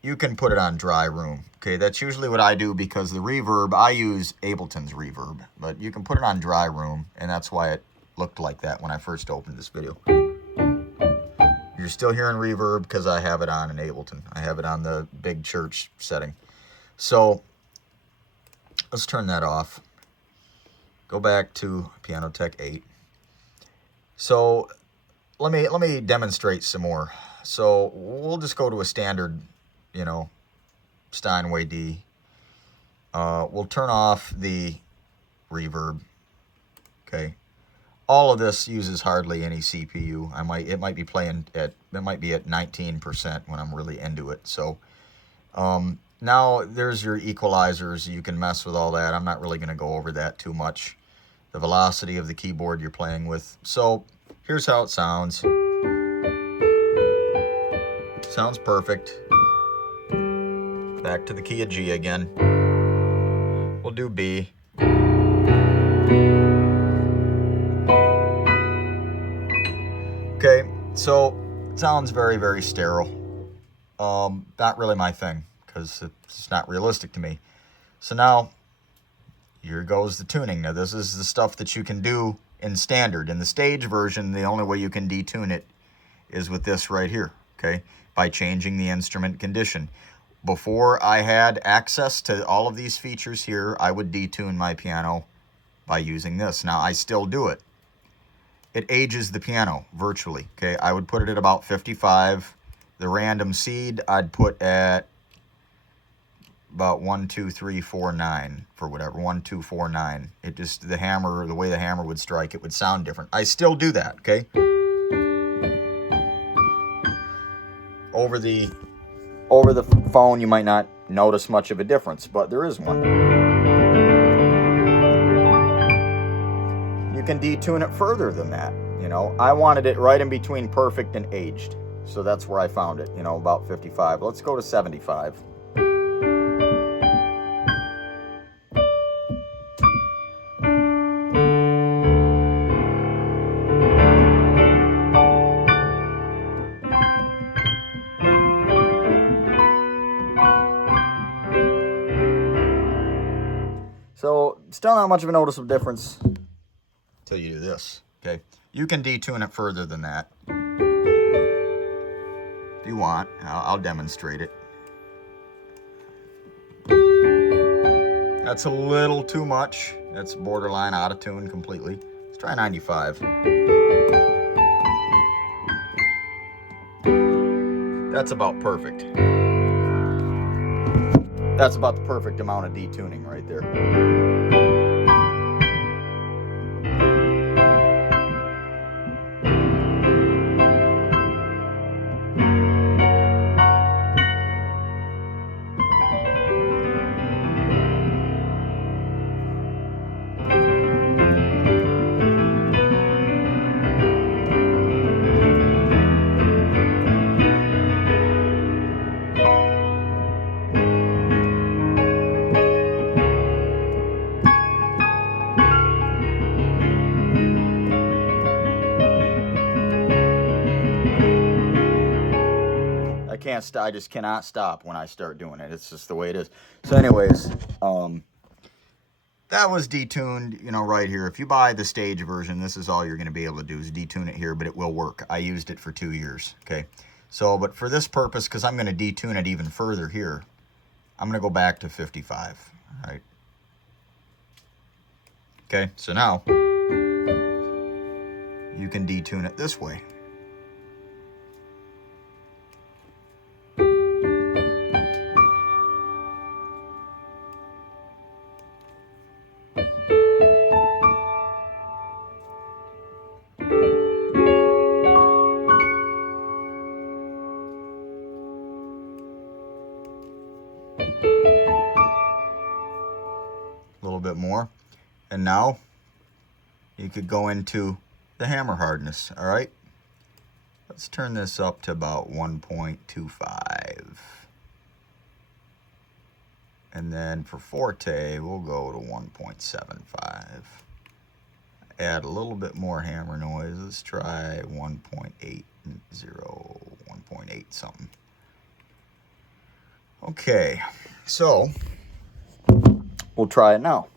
You can put it on dry room. Okay, that's usually what I do because the reverb, I use Ableton's reverb, but you can put it on dry room, and that's why it looked like that when I first opened this video. You're still hearing reverb because I have it on in Ableton. I have it on the big church setting. So let's turn that off. Go back to Pianotech 8. So let me demonstrate some more. So we'll just go to a standard, you know, Steinway D. We'll turn off the reverb. Okay. All of this uses hardly any CPU. It might be playing at, it might be at 19% when I'm really into it. So now there's your equalizers. You can mess with all that. I'm not really going to go over that too much. The velocity of the keyboard you're playing with. So here's how it sounds. Sounds perfect. Back to the key of G again. We'll do B. Okay, so it sounds very, very sterile. Not really my thing, because it's not realistic to me. So now, here goes the tuning. Now this is the stuff that you can do in standard. In the stage version, the only way you can detune it is with this right here, okay? By changing the instrument condition. Before I had access to all of these features here, I would detune my piano by using this. Now I still do it. It ages the piano virtually, okay? I would put it at about 55. The random seed I'd put at about 1, 2, 3, 4, 9 for whatever, 1, 2, 4, 9. It just, the hammer, the way the hammer would strike, it would sound different. I still do that, okay? Over the phone, you might not notice much of a difference, but there is one. You can detune it further than that, you know. I wanted it right in between perfect and aged, so that's where I found it, you know, about 55. Let's go to 75. So, still not much of a noticeable difference until you do this, okay? You can detune it further than that if you want. I'll demonstrate it. That's a little too much. That's borderline out of tune completely. Let's try 95. That's about perfect. That's about the perfect amount of detuning right there. can't stop. I just cannot stop when I start doing it. It's just the way it is. So anyways, that was detuned, you know, right here. If you buy the stage version, this is all you're going to be able to do is detune it here, but it will work. I used it for 2 years, okay? So, but for this purpose, because I'm going to detune it even further here, I'm going to go back to 55, all right? Okay, so now you can detune it this way. A little bit more. And now you could go into the hammer hardness, all right? Let's turn this up to about 1.25. And then for forte, we'll go to 1.75. Add a little bit more hammer noise. Let's try 1.80, 1.8 something. Okay, so we'll try it now.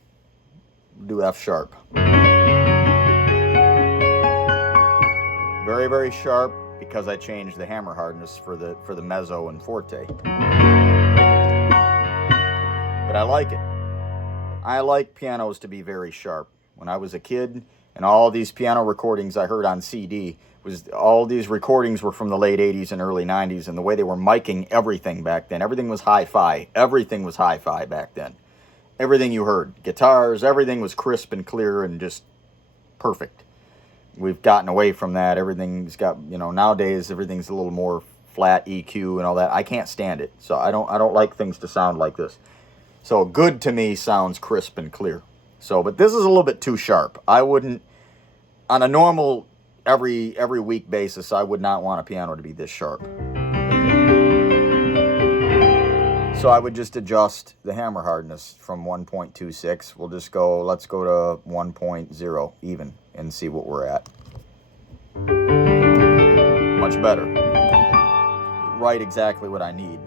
Do F sharp. Very, very sharp because I changed the hammer hardness for the mezzo and forte. But I like it. I like pianos to be very sharp. When I was a kid, and all these piano recordings I heard on CD, all these recordings were from the late 80s and early 90s, and the way they were miking everything back then, everything was hi-fi. Everything was hi-fi back then. Everything you heard, guitars, everything was crisp and clear and just perfect. We've gotten away from that. Everything's got, you know, nowadays everything's a little more flat EQ and all that. I can't stand it. So I don't like things to sound like this. So good to me sounds crisp and clear. So, but this is a little bit too sharp. I wouldn't, on a normal every week basis, I would not want a piano to be this sharp. So I would just adjust the hammer hardness from 1.26. We'll just go, let's go to 1.0 even and see what we're at. Much better. Right, exactly what I need.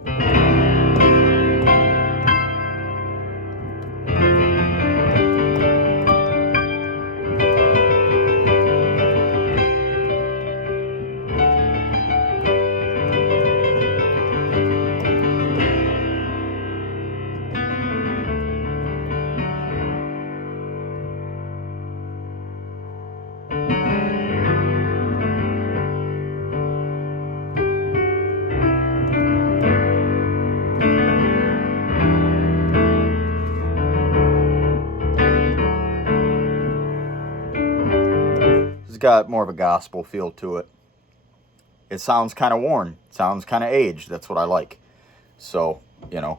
Got more of a gospel feel to it. It sounds kind of worn. It sounds kind of aged. That's what I like. So, you know.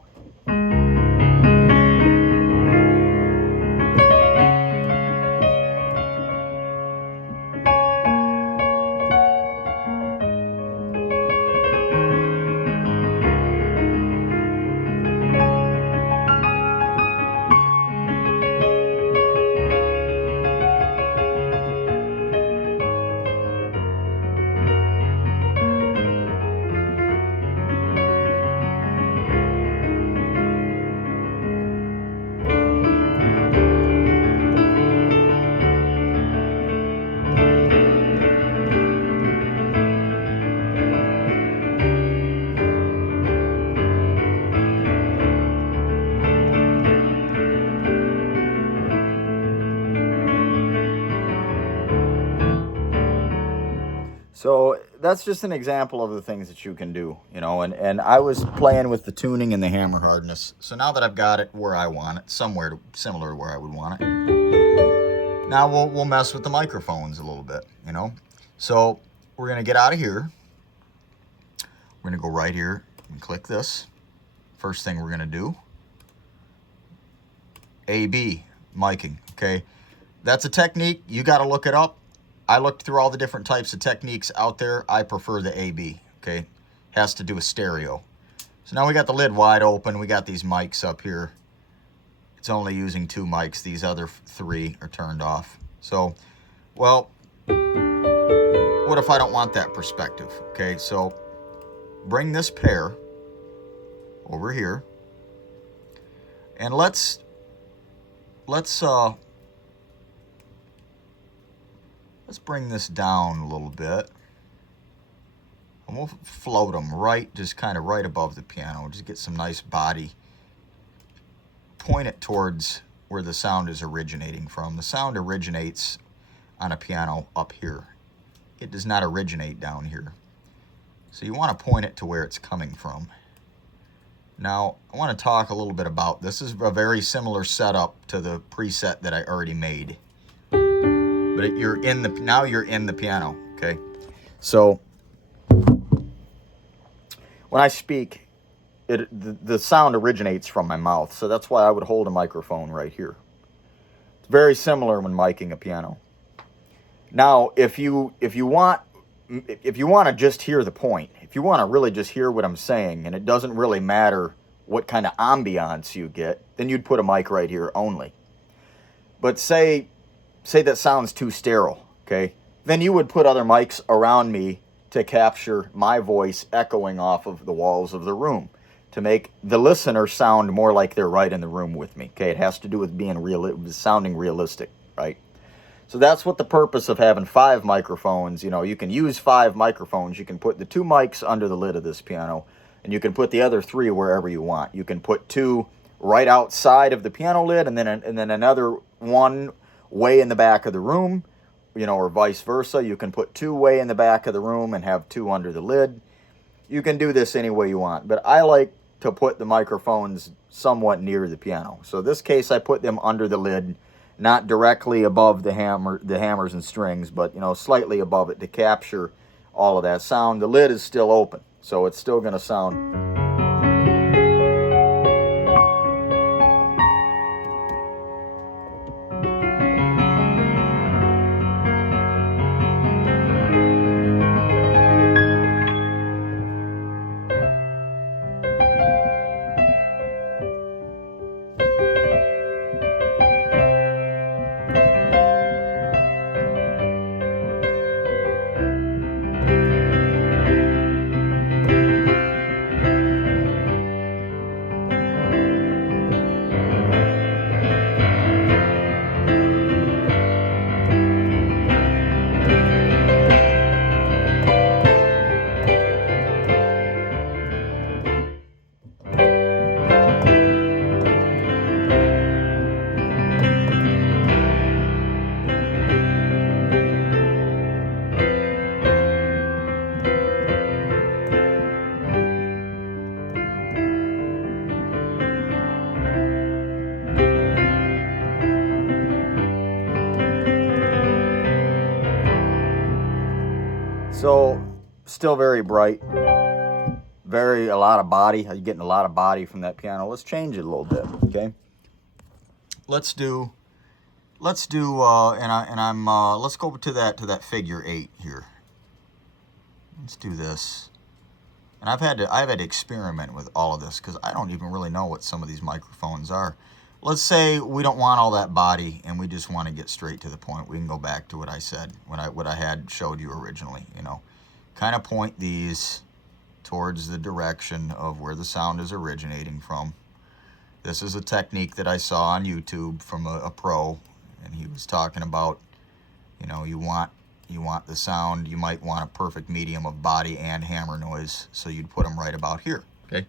So that's just an example of the things that you can do, you know, and I was playing with the tuning and the hammer hardness. So now that I've got it where I want it, somewhere similar to where I would want it, now we'll mess with the microphones a little bit, you know. So we're going to get out of here. We're going to go right here and click this. First thing we're going to do, AB, miking, okay. That's a technique. You got to look it up. I looked through all the different types of techniques out there. I prefer the AB, okay? Has to do with stereo. So now we got the lid wide open. We got these mics up here. It's only using 2 mics. These other 3 are turned off. So, well, what if I don't want that perspective? Okay, so bring this pair over here, and let's bring this down a little bit, and we'll float them right, just kind of right above the piano. Just get some nice body. Point it towards where the sound is originating from. The sound originates on a piano up here. It does not originate down here. So you want to point it to where it's coming from. Now, I want to talk a little bit about, this is a very similar setup to the preset that I already made. But now you're in the piano, okay? So when I speak, the sound originates from my mouth. So that's why I would hold a microphone right here. It's very similar when miking a piano. Now, if you want to just hear the point, if you want to really just hear what I'm saying, and it doesn't really matter what kind of ambiance you get, then you'd put a mic right here only. But say that sounds too sterile, okay? Then you would put other mics around me to capture my voice echoing off of the walls of the room to make the listener sound more like they're right in the room with me, okay? It has to do with being sounding realistic, right? So that's what the purpose of having 5 microphones. You know, you can use 5 microphones. You can put the 2 mics under the lid of this piano, and you can put the other 3 wherever you want. You can put 2 right outside of the piano lid, and then another one way in the back of the room, you know, or vice versa. You can put 2 way in the back of the room and have 2 under the lid. You can do this any way you want, but I like to put the microphones somewhat near the piano. So in this case, I put them under the lid, not directly above the hammers and strings, but, you know, slightly above it to capture all of that sound. The lid is still open, so it's still going to sound. So, still very bright, a lot of body. You're getting a lot of body from that piano. Let's change it a little bit, okay? Let's go to that figure 8 here. Let's do this. And I've had to experiment with all of this because I don't even really know what some of these microphones are. Let's say we don't want all that body and we just want to get straight to the point. We can go back to what I said, what I had showed you originally, you know. Kind of point these towards the direction of where the sound is originating from. This is a technique that I saw on YouTube from a pro, and he was talking about, you know, you want the sound, you might want a perfect medium of body and hammer noise, so you'd put them right about here, okay?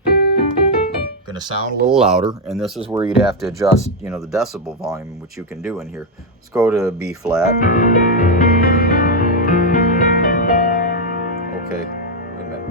Going to sound a little louder, and this is where you'd have to adjust, you know, the decibel volume, which you can do in here. Let's go to B flat. Okay, wait a minute.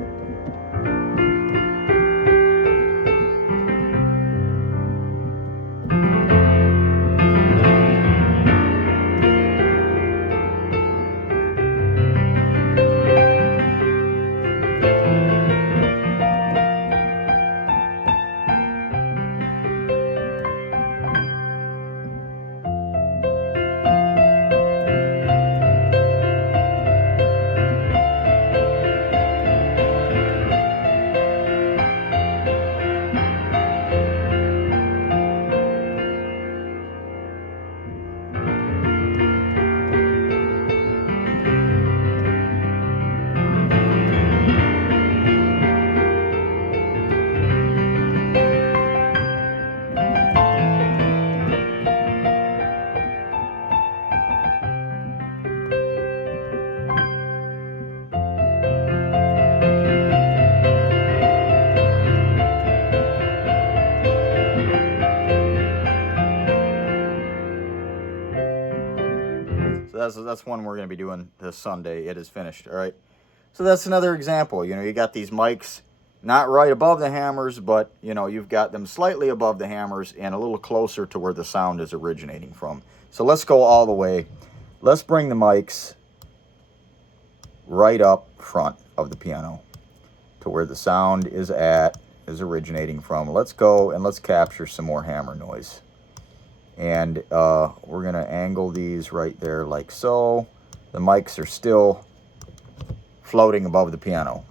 So that's one we're going to be doing this Sunday. It is finished, all right? So that's another example. You know, you got these mics not right above the hammers, but, you know, you've got them slightly above the hammers and a little closer to where the sound is originating from. So let's go all the way. Let's bring the mics right up front of the piano to where the sound is originating from. Let's go and let's capture some more hammer noise. And we're going to angle these right there like so. The mics are still floating above the piano.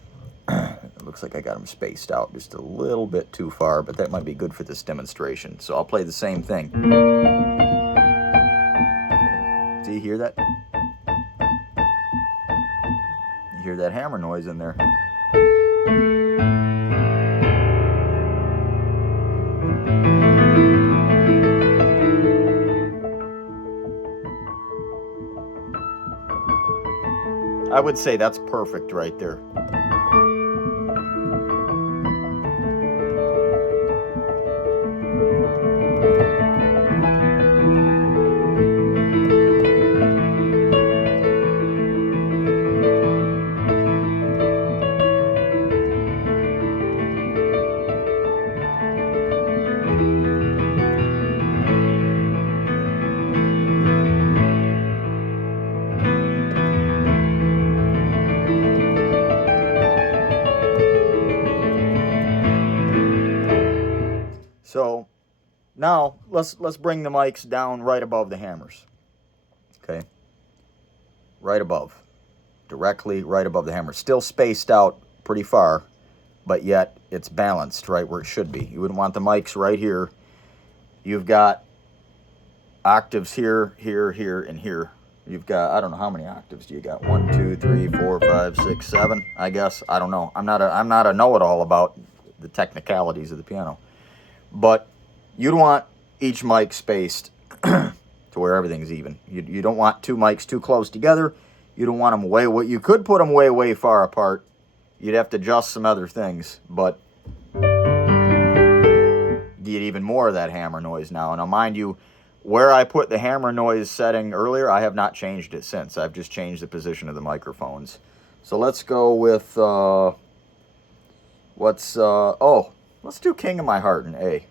It looks like I got them spaced out just a little bit too far, but that might be good for this demonstration. So I'll play the same thing. See, you hear that? You hear that hammer noise in there. I would say that's perfect right there. So now let's bring the mics down right above the hammers. Okay, right above, directly right above the hammers. Still spaced out pretty far, but yet it's balanced right where it should be. You wouldn't want the mics right here. You've got octaves here, here, here, and here. You've got, I don't know how many octaves do you got? 1, 2, 3, 4, 5, 6, 7. I guess I don't know. I'm not a know-it-all about the technicalities of the piano. But you'd want each mic spaced to where everything's even. You don't want two mics too close together. You don't want them way. You could put them way far apart. You'd have to adjust some other things, but get even more of that hammer noise now. Now, mind you, where I put the hammer noise setting earlier, I have not changed it since. I've just changed the position of the microphones. So let's go with let's do King of My Heart in A.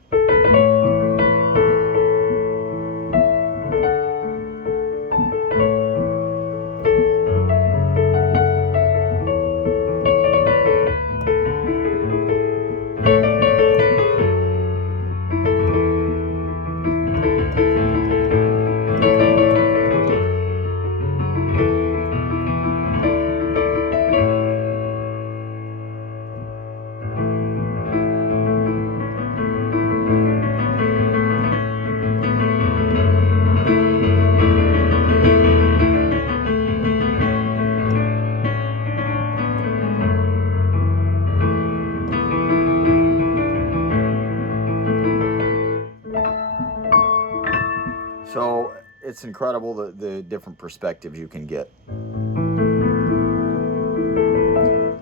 So it's incredible the different perspectives you can get.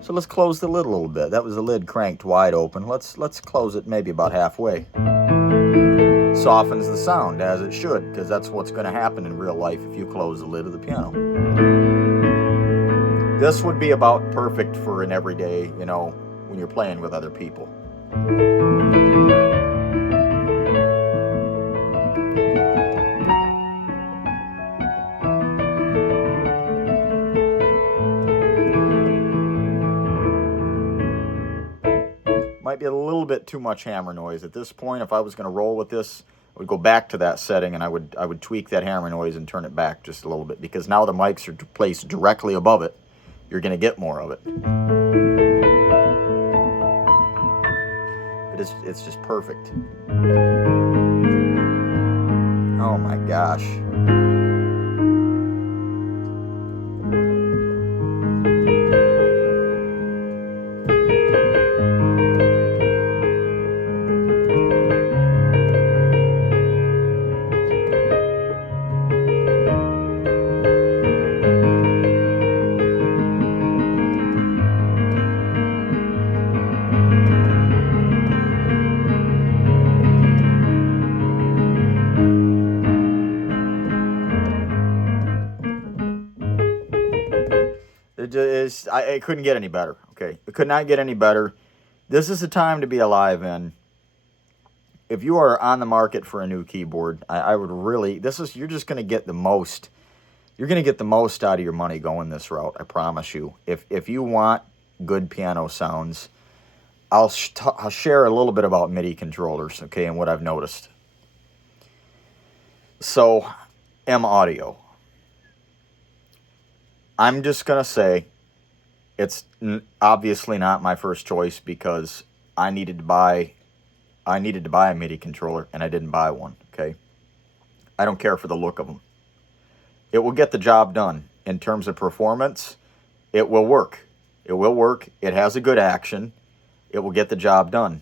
So let's close the lid a little bit. That was the lid cranked wide open. Let's close it maybe about halfway. Softens the sound as it should, because that's what's going to happen in real life if you close the lid of the piano. This would be about perfect for an everyday, you know, when you're playing with other people. Might be a little bit too much hammer noise. At this point, if I was going to roll with this, I would go back to that setting and I would tweak that hammer noise and turn it back just a little bit, because now the mics are placed directly above it. You're going to get more of it. It's just perfect. Oh my gosh. it couldn't get any better. Okay, it could not get any better. This is the time to be alive in. If you are on the market for a new keyboard, I would really. You're just going to get the most. You're going to get the most out of your money going this route. I promise you. If you want good piano sounds, I'll share a little bit about MIDI controllers, okay, and what I've noticed. So, M Audio. I'm just going to say it's obviously not my first choice because I needed to buy a MIDI controller and I didn't buy one, okay? I don't care for the look of them. It will get the job done. In terms of performance, it will work. It will work. It has a good action. It will get the job done.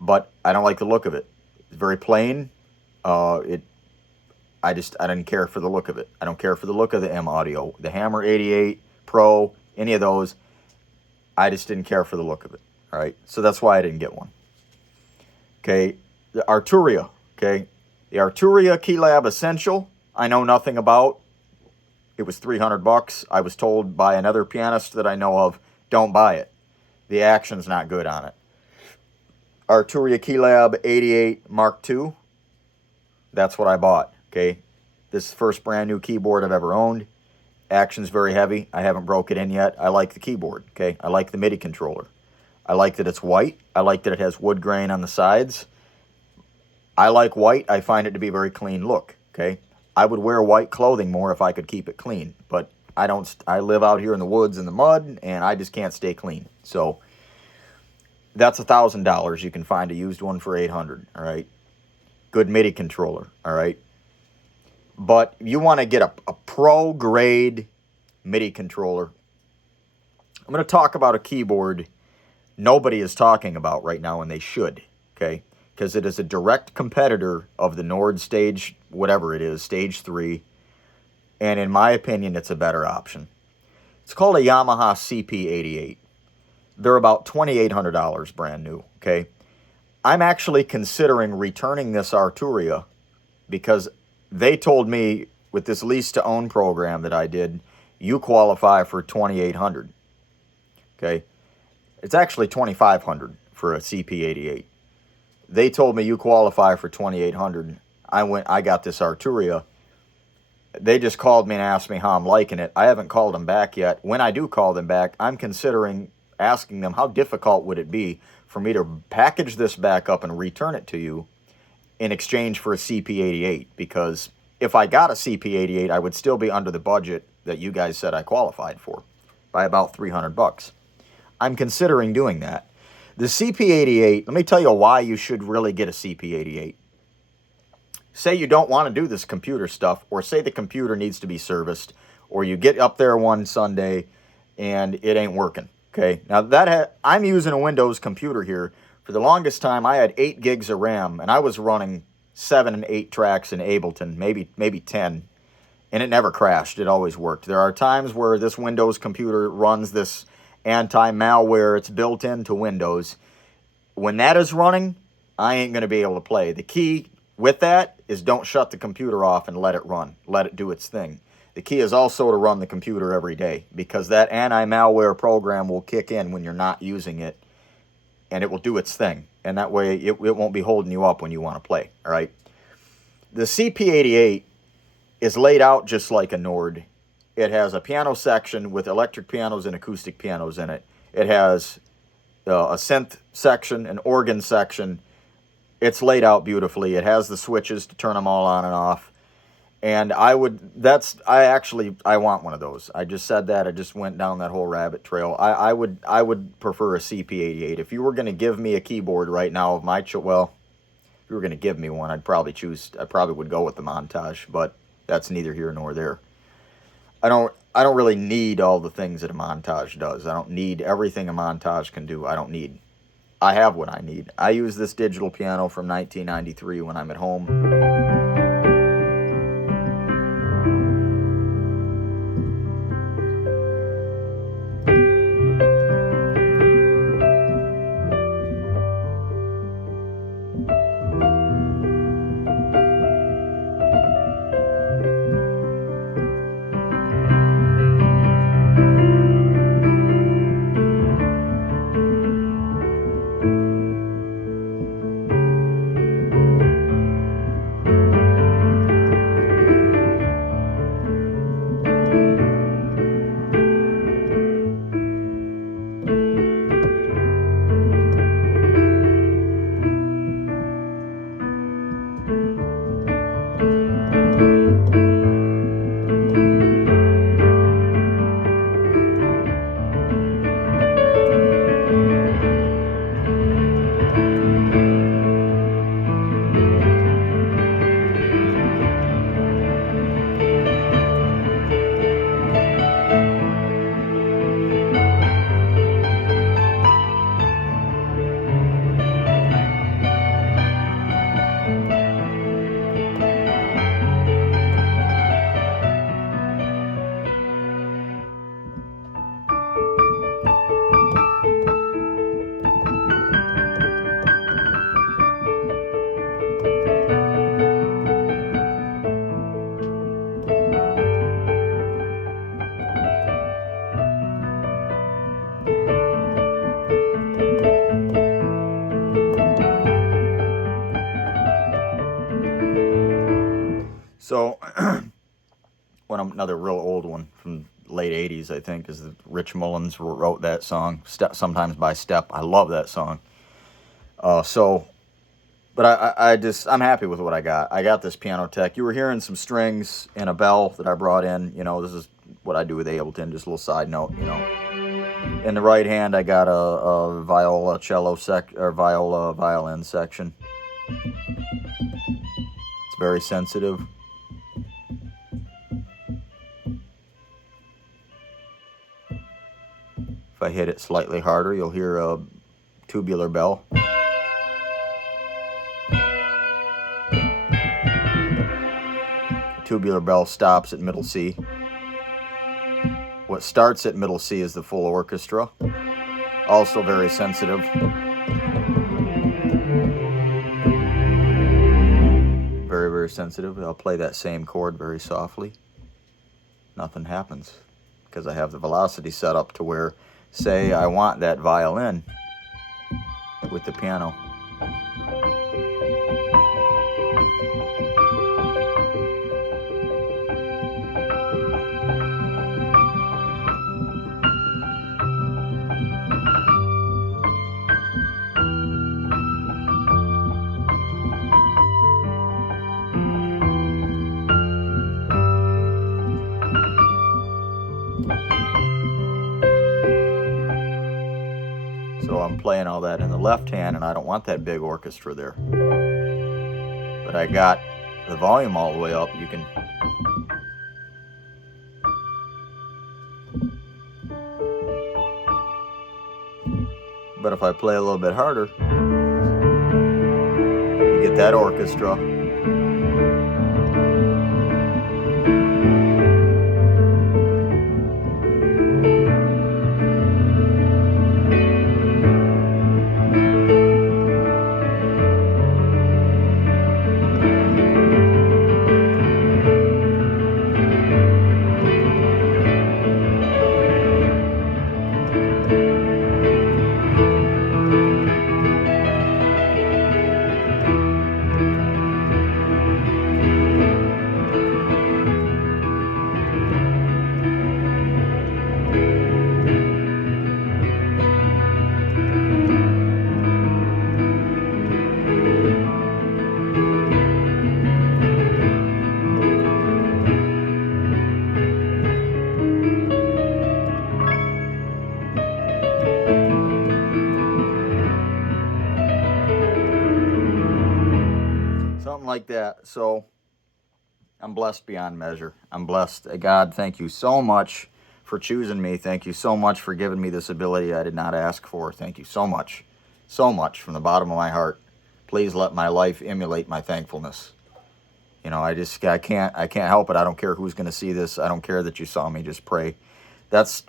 But I don't like the look of it. It's very plain. I didn't care for the look of it. I don't care for the look of the M Audio. The Hammer 88 Pro, any of those, I just didn't care for the look of it. All right? So that's why I didn't get one. Okay, the Arturia. Okay, the Arturia Keylab Essential, I know nothing about. It was $300. I was told by another pianist that I know of, don't buy it. The action's not good on it. Arturia Keylab 88 Mark II, that's what I bought. Okay, this is the first brand new keyboard I've ever owned. Action's very heavy. I haven't broke it in yet. I like the keyboard. Okay, I like the MIDI controller. I like that it's white. I like that it has wood grain on the sides. I like white. I find it to be a very clean look. Okay, I would wear white clothing more if I could keep it clean, but I don't. I live out here in the woods in the mud, and I just can't stay clean. So that's $1,000. You can find a used one for $800. All right, good MIDI controller. All right, but you want to get a pro grade MIDI controller. I'm going to talk about a keyboard nobody is talking about right now, and they should. Okay, because it is a direct competitor of the Nord Stage, whatever it is, Stage 3. And in my opinion, it's a better option. It's called a Yamaha CP88. They're about $2,800 brand new, okay? I'm actually considering returning this Arturia because they told me with this lease-to-own program that I did, you qualify for $2,800, okay? It's actually $2,500 for a CP88. They told me you qualify for $2,800. I got this Arturia. They just called me and asked me how I'm liking it. I haven't called them back yet. When I do call them back, I'm considering asking them how difficult would it be for me to package this back up and return it to you in exchange for a CP88. Because if I got a CP88, I would still be under the budget that you guys said I qualified for by about $300. I'm considering doing that. The CP88, let me tell you why you should really get a CP88. Say you don't want to do this computer stuff, or say the computer needs to be serviced, or you get up there one Sunday and it ain't working. Okay, now I'm using a Windows computer here. For the longest time, I had 8 gigs of RAM, and I was running 7 and 8 tracks in Ableton, maybe 10, and it never crashed. It always worked. There are times where this Windows computer runs this anti-malware. It's built into Windows. When that is running, I ain't going to be able to play. The key with that is don't shut the computer off and let it run. Let it do its thing. The key is also to run the computer every day, because that anti-malware program will kick in when you're not using it, and it will do its thing. And that way it won't be holding you up when you want to play. All right. The CP88 is laid out just like a Nord. It has a piano section with electric pianos and acoustic pianos in it. It has a synth section, an organ section. It's laid out beautifully. It has the switches to turn them all on and off. And I want one of those. I just said that. I just went down that whole rabbit trail. I would prefer a CP88. If you were going to give me a keyboard right now of my well, if you were going to give me one, I probably would go with the Montage, but that's neither here nor there. I don't really need all the things that a Montage does. I don't need everything a Montage can do. I have what I need. I use this digital piano from 1993 when I'm at home. So, another real old one from late 80s, I think, is Rich Mullins wrote that song, Sometimes by Step. I love that song. But I'm happy with what I got. I got this Pianoteq. You were hearing some strings and a bell that I brought in. You know, this is what I do with Ableton, just a little side note, you know. In the right hand, I got a viola violin section. It's very sensitive. If I hit it slightly harder, you'll hear a tubular bell. Tubular bell stops at middle C. What starts at middle C is the full orchestra. Also very sensitive. Very, very sensitive. I'll play that same chord very softly. Nothing happens because I have the velocity set up to where, say, I want that violin with the piano. So I'm playing all that in the left hand, and I don't want that big orchestra there. But I got the volume all the way up. You can... But if I play a little bit harder, you get that orchestra. Like that. So I'm blessed beyond measure. I'm blessed. God, thank you so much for choosing me. Thank you so much for giving me this ability I did not ask for. Thank you so much from the bottom of my heart. Please let my life emulate my thankfulness. You know, I can't help it. I don't care who's going to see this. I don't care that you saw me. Just pray. That's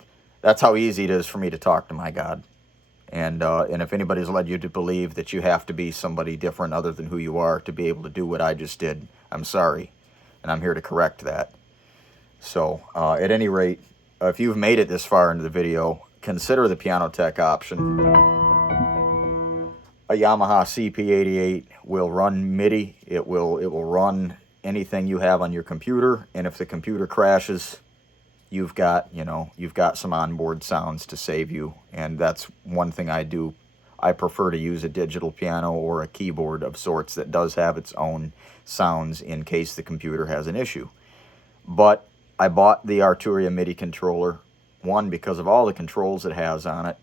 how easy it is for me to talk to my God. And if anybody's led you to believe that you have to be somebody different other than who you are to be able to do what I just did, I'm sorry. And I'm here to correct that. So, at any rate, if you've made it this far into the video, consider the Pianoteq option. A Yamaha CP88 will run MIDI. It will run anything you have on your computer. And if the computer crashes, you've got some onboard sounds to save you. And that's one thing I do. I prefer to use a digital piano or a keyboard of sorts that does have its own sounds in case the computer has an issue. But I bought the Arturia MIDI controller, one, because of all the controls it has on it.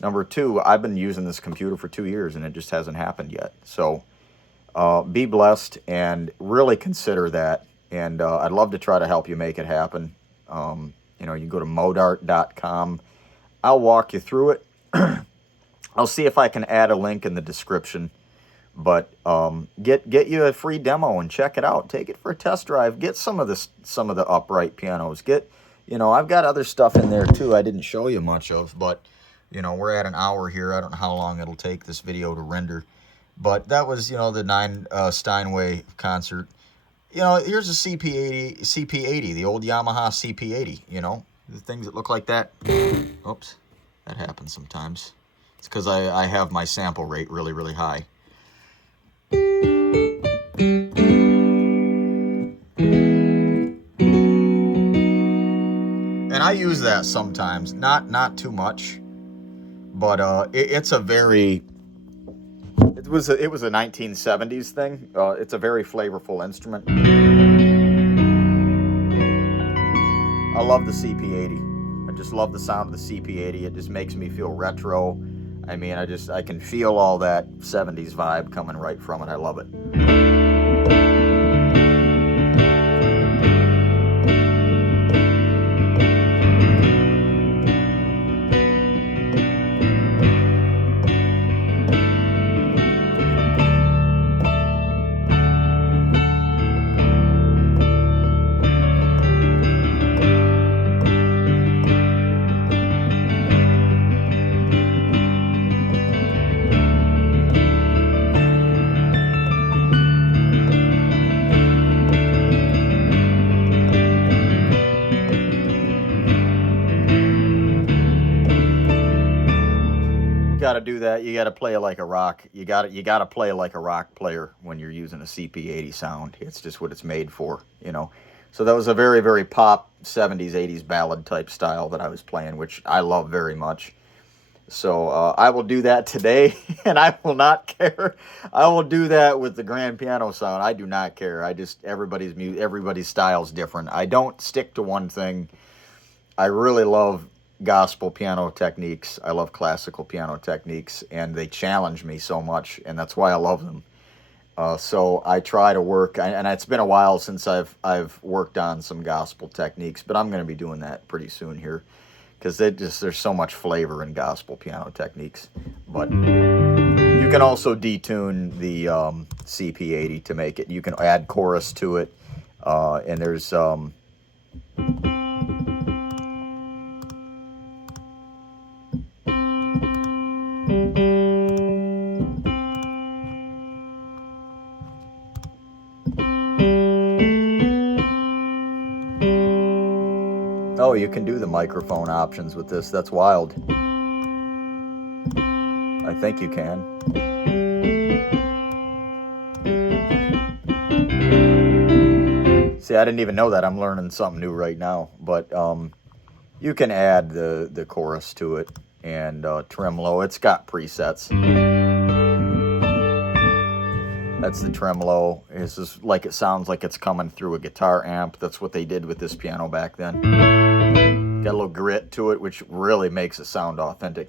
Number two, I've been using this computer for 2 years and it just hasn't happened yet. So be blessed and really consider that. And I'd love to try to help you make it happen. You know, you can go to modart.com. I'll walk you through it. I'll see if I can add a link in the description. But get you a free demo and check it out. Take it for a test drive. Get some of the upright pianos. You know, I've got other stuff in there too I didn't show you much of, but you know, we're at an hour here. I don't know how long it'll take this video to render. But that was, you know, the 9 Steinway concert. You know, here's a CP80, the old Yamaha CP80, you know, the things that look like that. Oops, that happens sometimes. It's because I have my sample rate really, really high. And I use that sometimes, not too much, but it was a 1970s thing. It's a very flavorful instrument. I love the CP80. I just love the sound of the CP80. It just makes me feel retro. I mean, I can feel all that 70s vibe coming right from it. I love it. Got to do that. You got to play like a rock. You got to play like a rock player when you're using a CP80 sound. It's just what it's made for, you know. So that was a very, very pop 70s, 80s ballad type style that I was playing, which I love very much. So I will do that today, and I will not care. I will do that with the grand piano sound. I do not care. Everybody's style is different. I don't stick to one thing. I really love gospel piano techniques. I love classical piano techniques, and they challenge me so much, and that's why I love them. So I try to work, and it's been a while since I've worked on some gospel techniques, but I'm going to be doing that pretty soon here, because there's so much flavor in gospel piano techniques. But you can also detune the CP80 to make it. You can add chorus to it, and there's oh, you can do the microphone options with this. That's wild. I think you can. See, I didn't even know that. I'm learning something new right now. But you can add the chorus to it and tremolo. It's got presets. That's the tremolo. It's just like it sounds like it's coming through a guitar amp. That's what they did with this piano back then. Got a little grit to it, which really makes it sound authentic.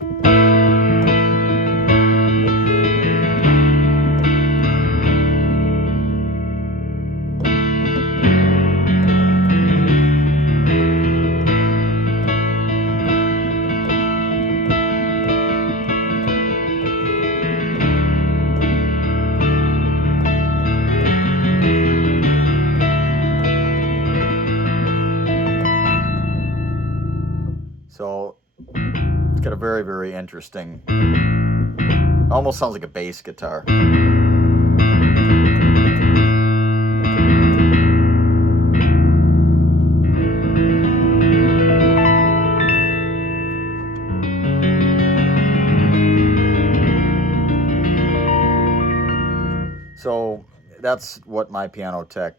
So it's got a very, very interesting, almost sounds like a bass guitar. So that's what my piano tech,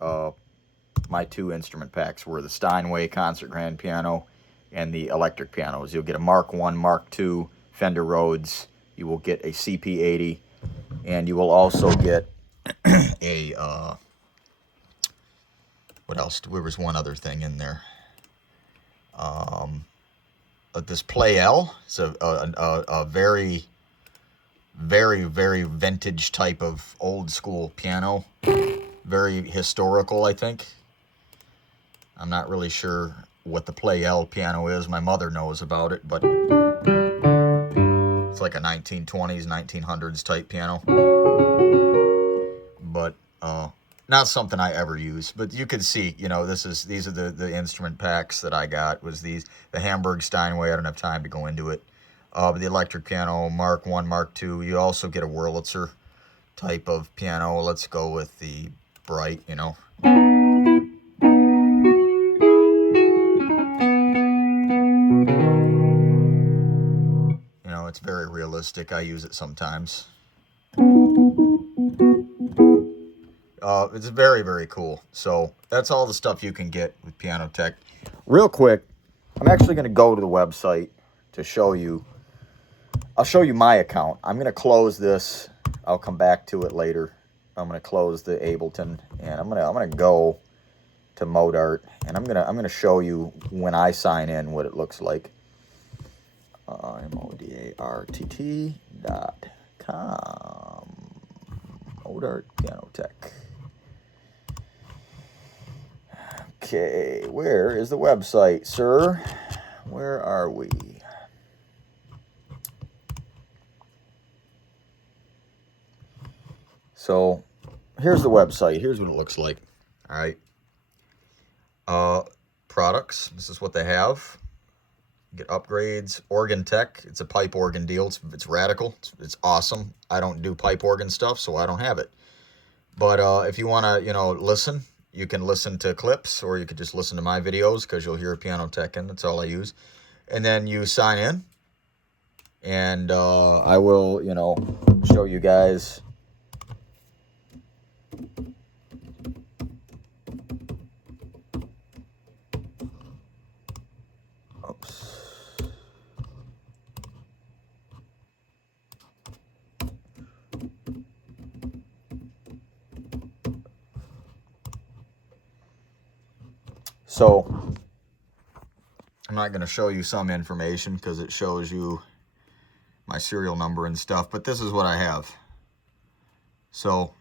my 2 instrument packs were, the Steinway Concert Grand Piano and the electric pianos. You'll get a Mark I, Mark II Fender Rhodes. You will get a CP80, and you will also get a What else? There was one other thing in there. This Play-El. It's a very, very, very vintage type of old school piano. Very historical, I think. I'm not really sure what the Play-El piano is. My mother knows about it, but it's like a 1920s, 1900s type piano. But not something I ever use. But you can see, you know, these are the instrument packs that I got. Was the Hamburg Steinway. I don't have time to go into it. The electric piano, Mark I, Mark II. You also get a Wurlitzer type of piano. Let's go with the Bright, you know. You know, it's very realistic. I use it sometimes. It's very, very cool. So that's all the stuff you can get with Pianotech. Real quick, I'm actually going to go to the website to show you. I'll show you my account. I'm going to close this. I'll come back to it later. I'm going to close the Ableton, and I'm going to go to Modart, and I'm going to show you when I sign in what it looks like. modart.com. Modart Pianotech. Okay, where is the website, sir? Where are we? So, here's the website. Here's what it looks like. All right. Products. This is what they have. Get upgrades. Organ Tech. It's a pipe organ deal. It's radical. It's awesome. I don't do pipe organ stuff, so I don't have it. But if you want to, you know, listen, you can listen to clips, or you could just listen to my videos, because you'll hear Pianotech in. That's all I use. And then you sign in, and I will, you know, show you guys. Oops. So, I'm not going to show you some information because it shows you my serial number and stuff, but this is what I have. So,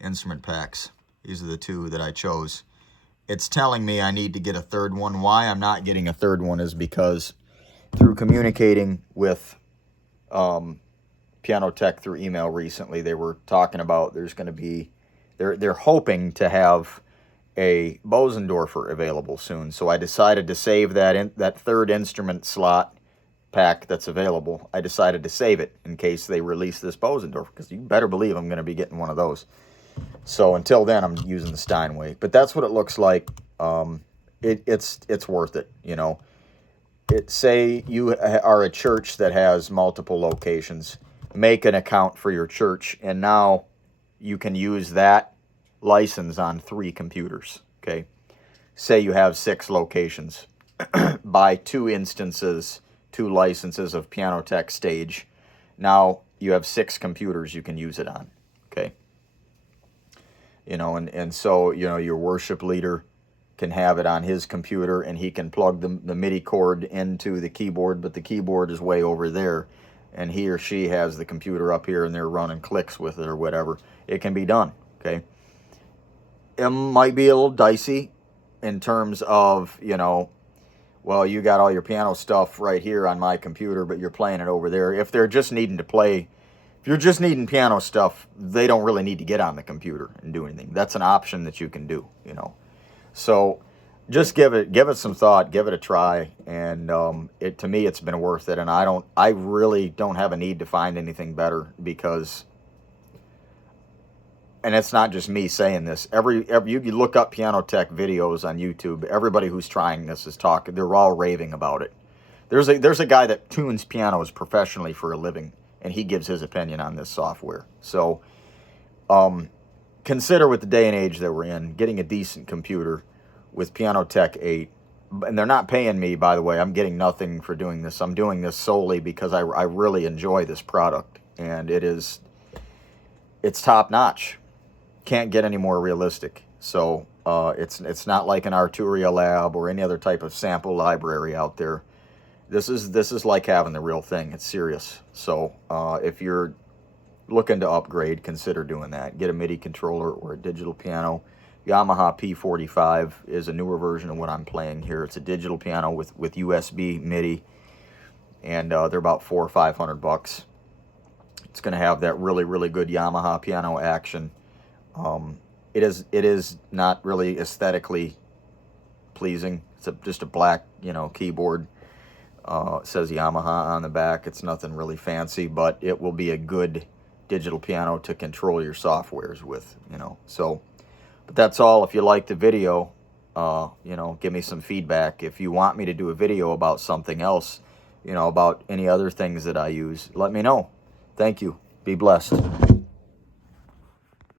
instrument packs. These are the two that I chose. It's telling me I need to get a third one. Why I'm not getting a third one is because through communicating with Pianotech through email recently, they were talking about there's going to be, they're hoping to have a Bosendorfer available soon. So I decided to save that third instrument slot pack that's available. I decided to save it in case they release this Bosendorfer, because you better believe I'm going to be getting one of those. So until then, I'm using the Steinway. But that's what it looks like. It's worth it, you know. Say you are a church that has multiple locations. Make an account for your church, and now you can use that license on 3 computers, okay? Say you have 6 locations. Buy 2 instances, 2 licenses of Pianotech Stage. Now you have 6 computers you can use it on, okay? You know, and so, you know, your worship leader can have it on his computer, and he can plug the MIDI cord into the keyboard, but the keyboard is way over there, and he or she has the computer up here, and they're running clicks with it or whatever. It can be done, okay? It might be a little dicey in terms of, you know, well, you got all your piano stuff right here on my computer, but you're playing it over there. If they're just needing to play, if you're just needing piano stuff, they don't really need to get on the computer and do anything. That's an option that you can do, you know. So just give it some thought, give it a try, and to me, it's been worth it. And I really don't have a need to find anything better, because, and it's not just me saying this. You look up Pianotech videos on YouTube. Everybody who's trying this is talking. They're all raving about it. There's a guy that tunes pianos professionally for a living, and he gives his opinion on this software. So, consider, with the day and age that we're in, getting a decent computer with Pianotech 8. And they're not paying me, by the way. I'm getting nothing for doing this. I'm doing this solely because I really enjoy this product, and it's top notch. Can't get any more realistic. So It's not like an Arturia Lab or any other type of sample library out there. This is like having the real thing. It's serious. So if you're looking to upgrade, consider doing that. Get a MIDI controller or a digital piano. Yamaha P45 is a newer version of what I'm playing here. It's a digital piano with USB MIDI, and they're about $400 or $500. It's going to have that really good Yamaha piano action. It is not really aesthetically pleasing. It's just a black, keyboard. It says Yamaha on the back. It's nothing really fancy, but it will be a good digital piano to control your softwares with, So, but that's all. If you like the video, give me some feedback. If you want me to do a video about something else, about any other things that I use, let me know. Thank you. Be blessed.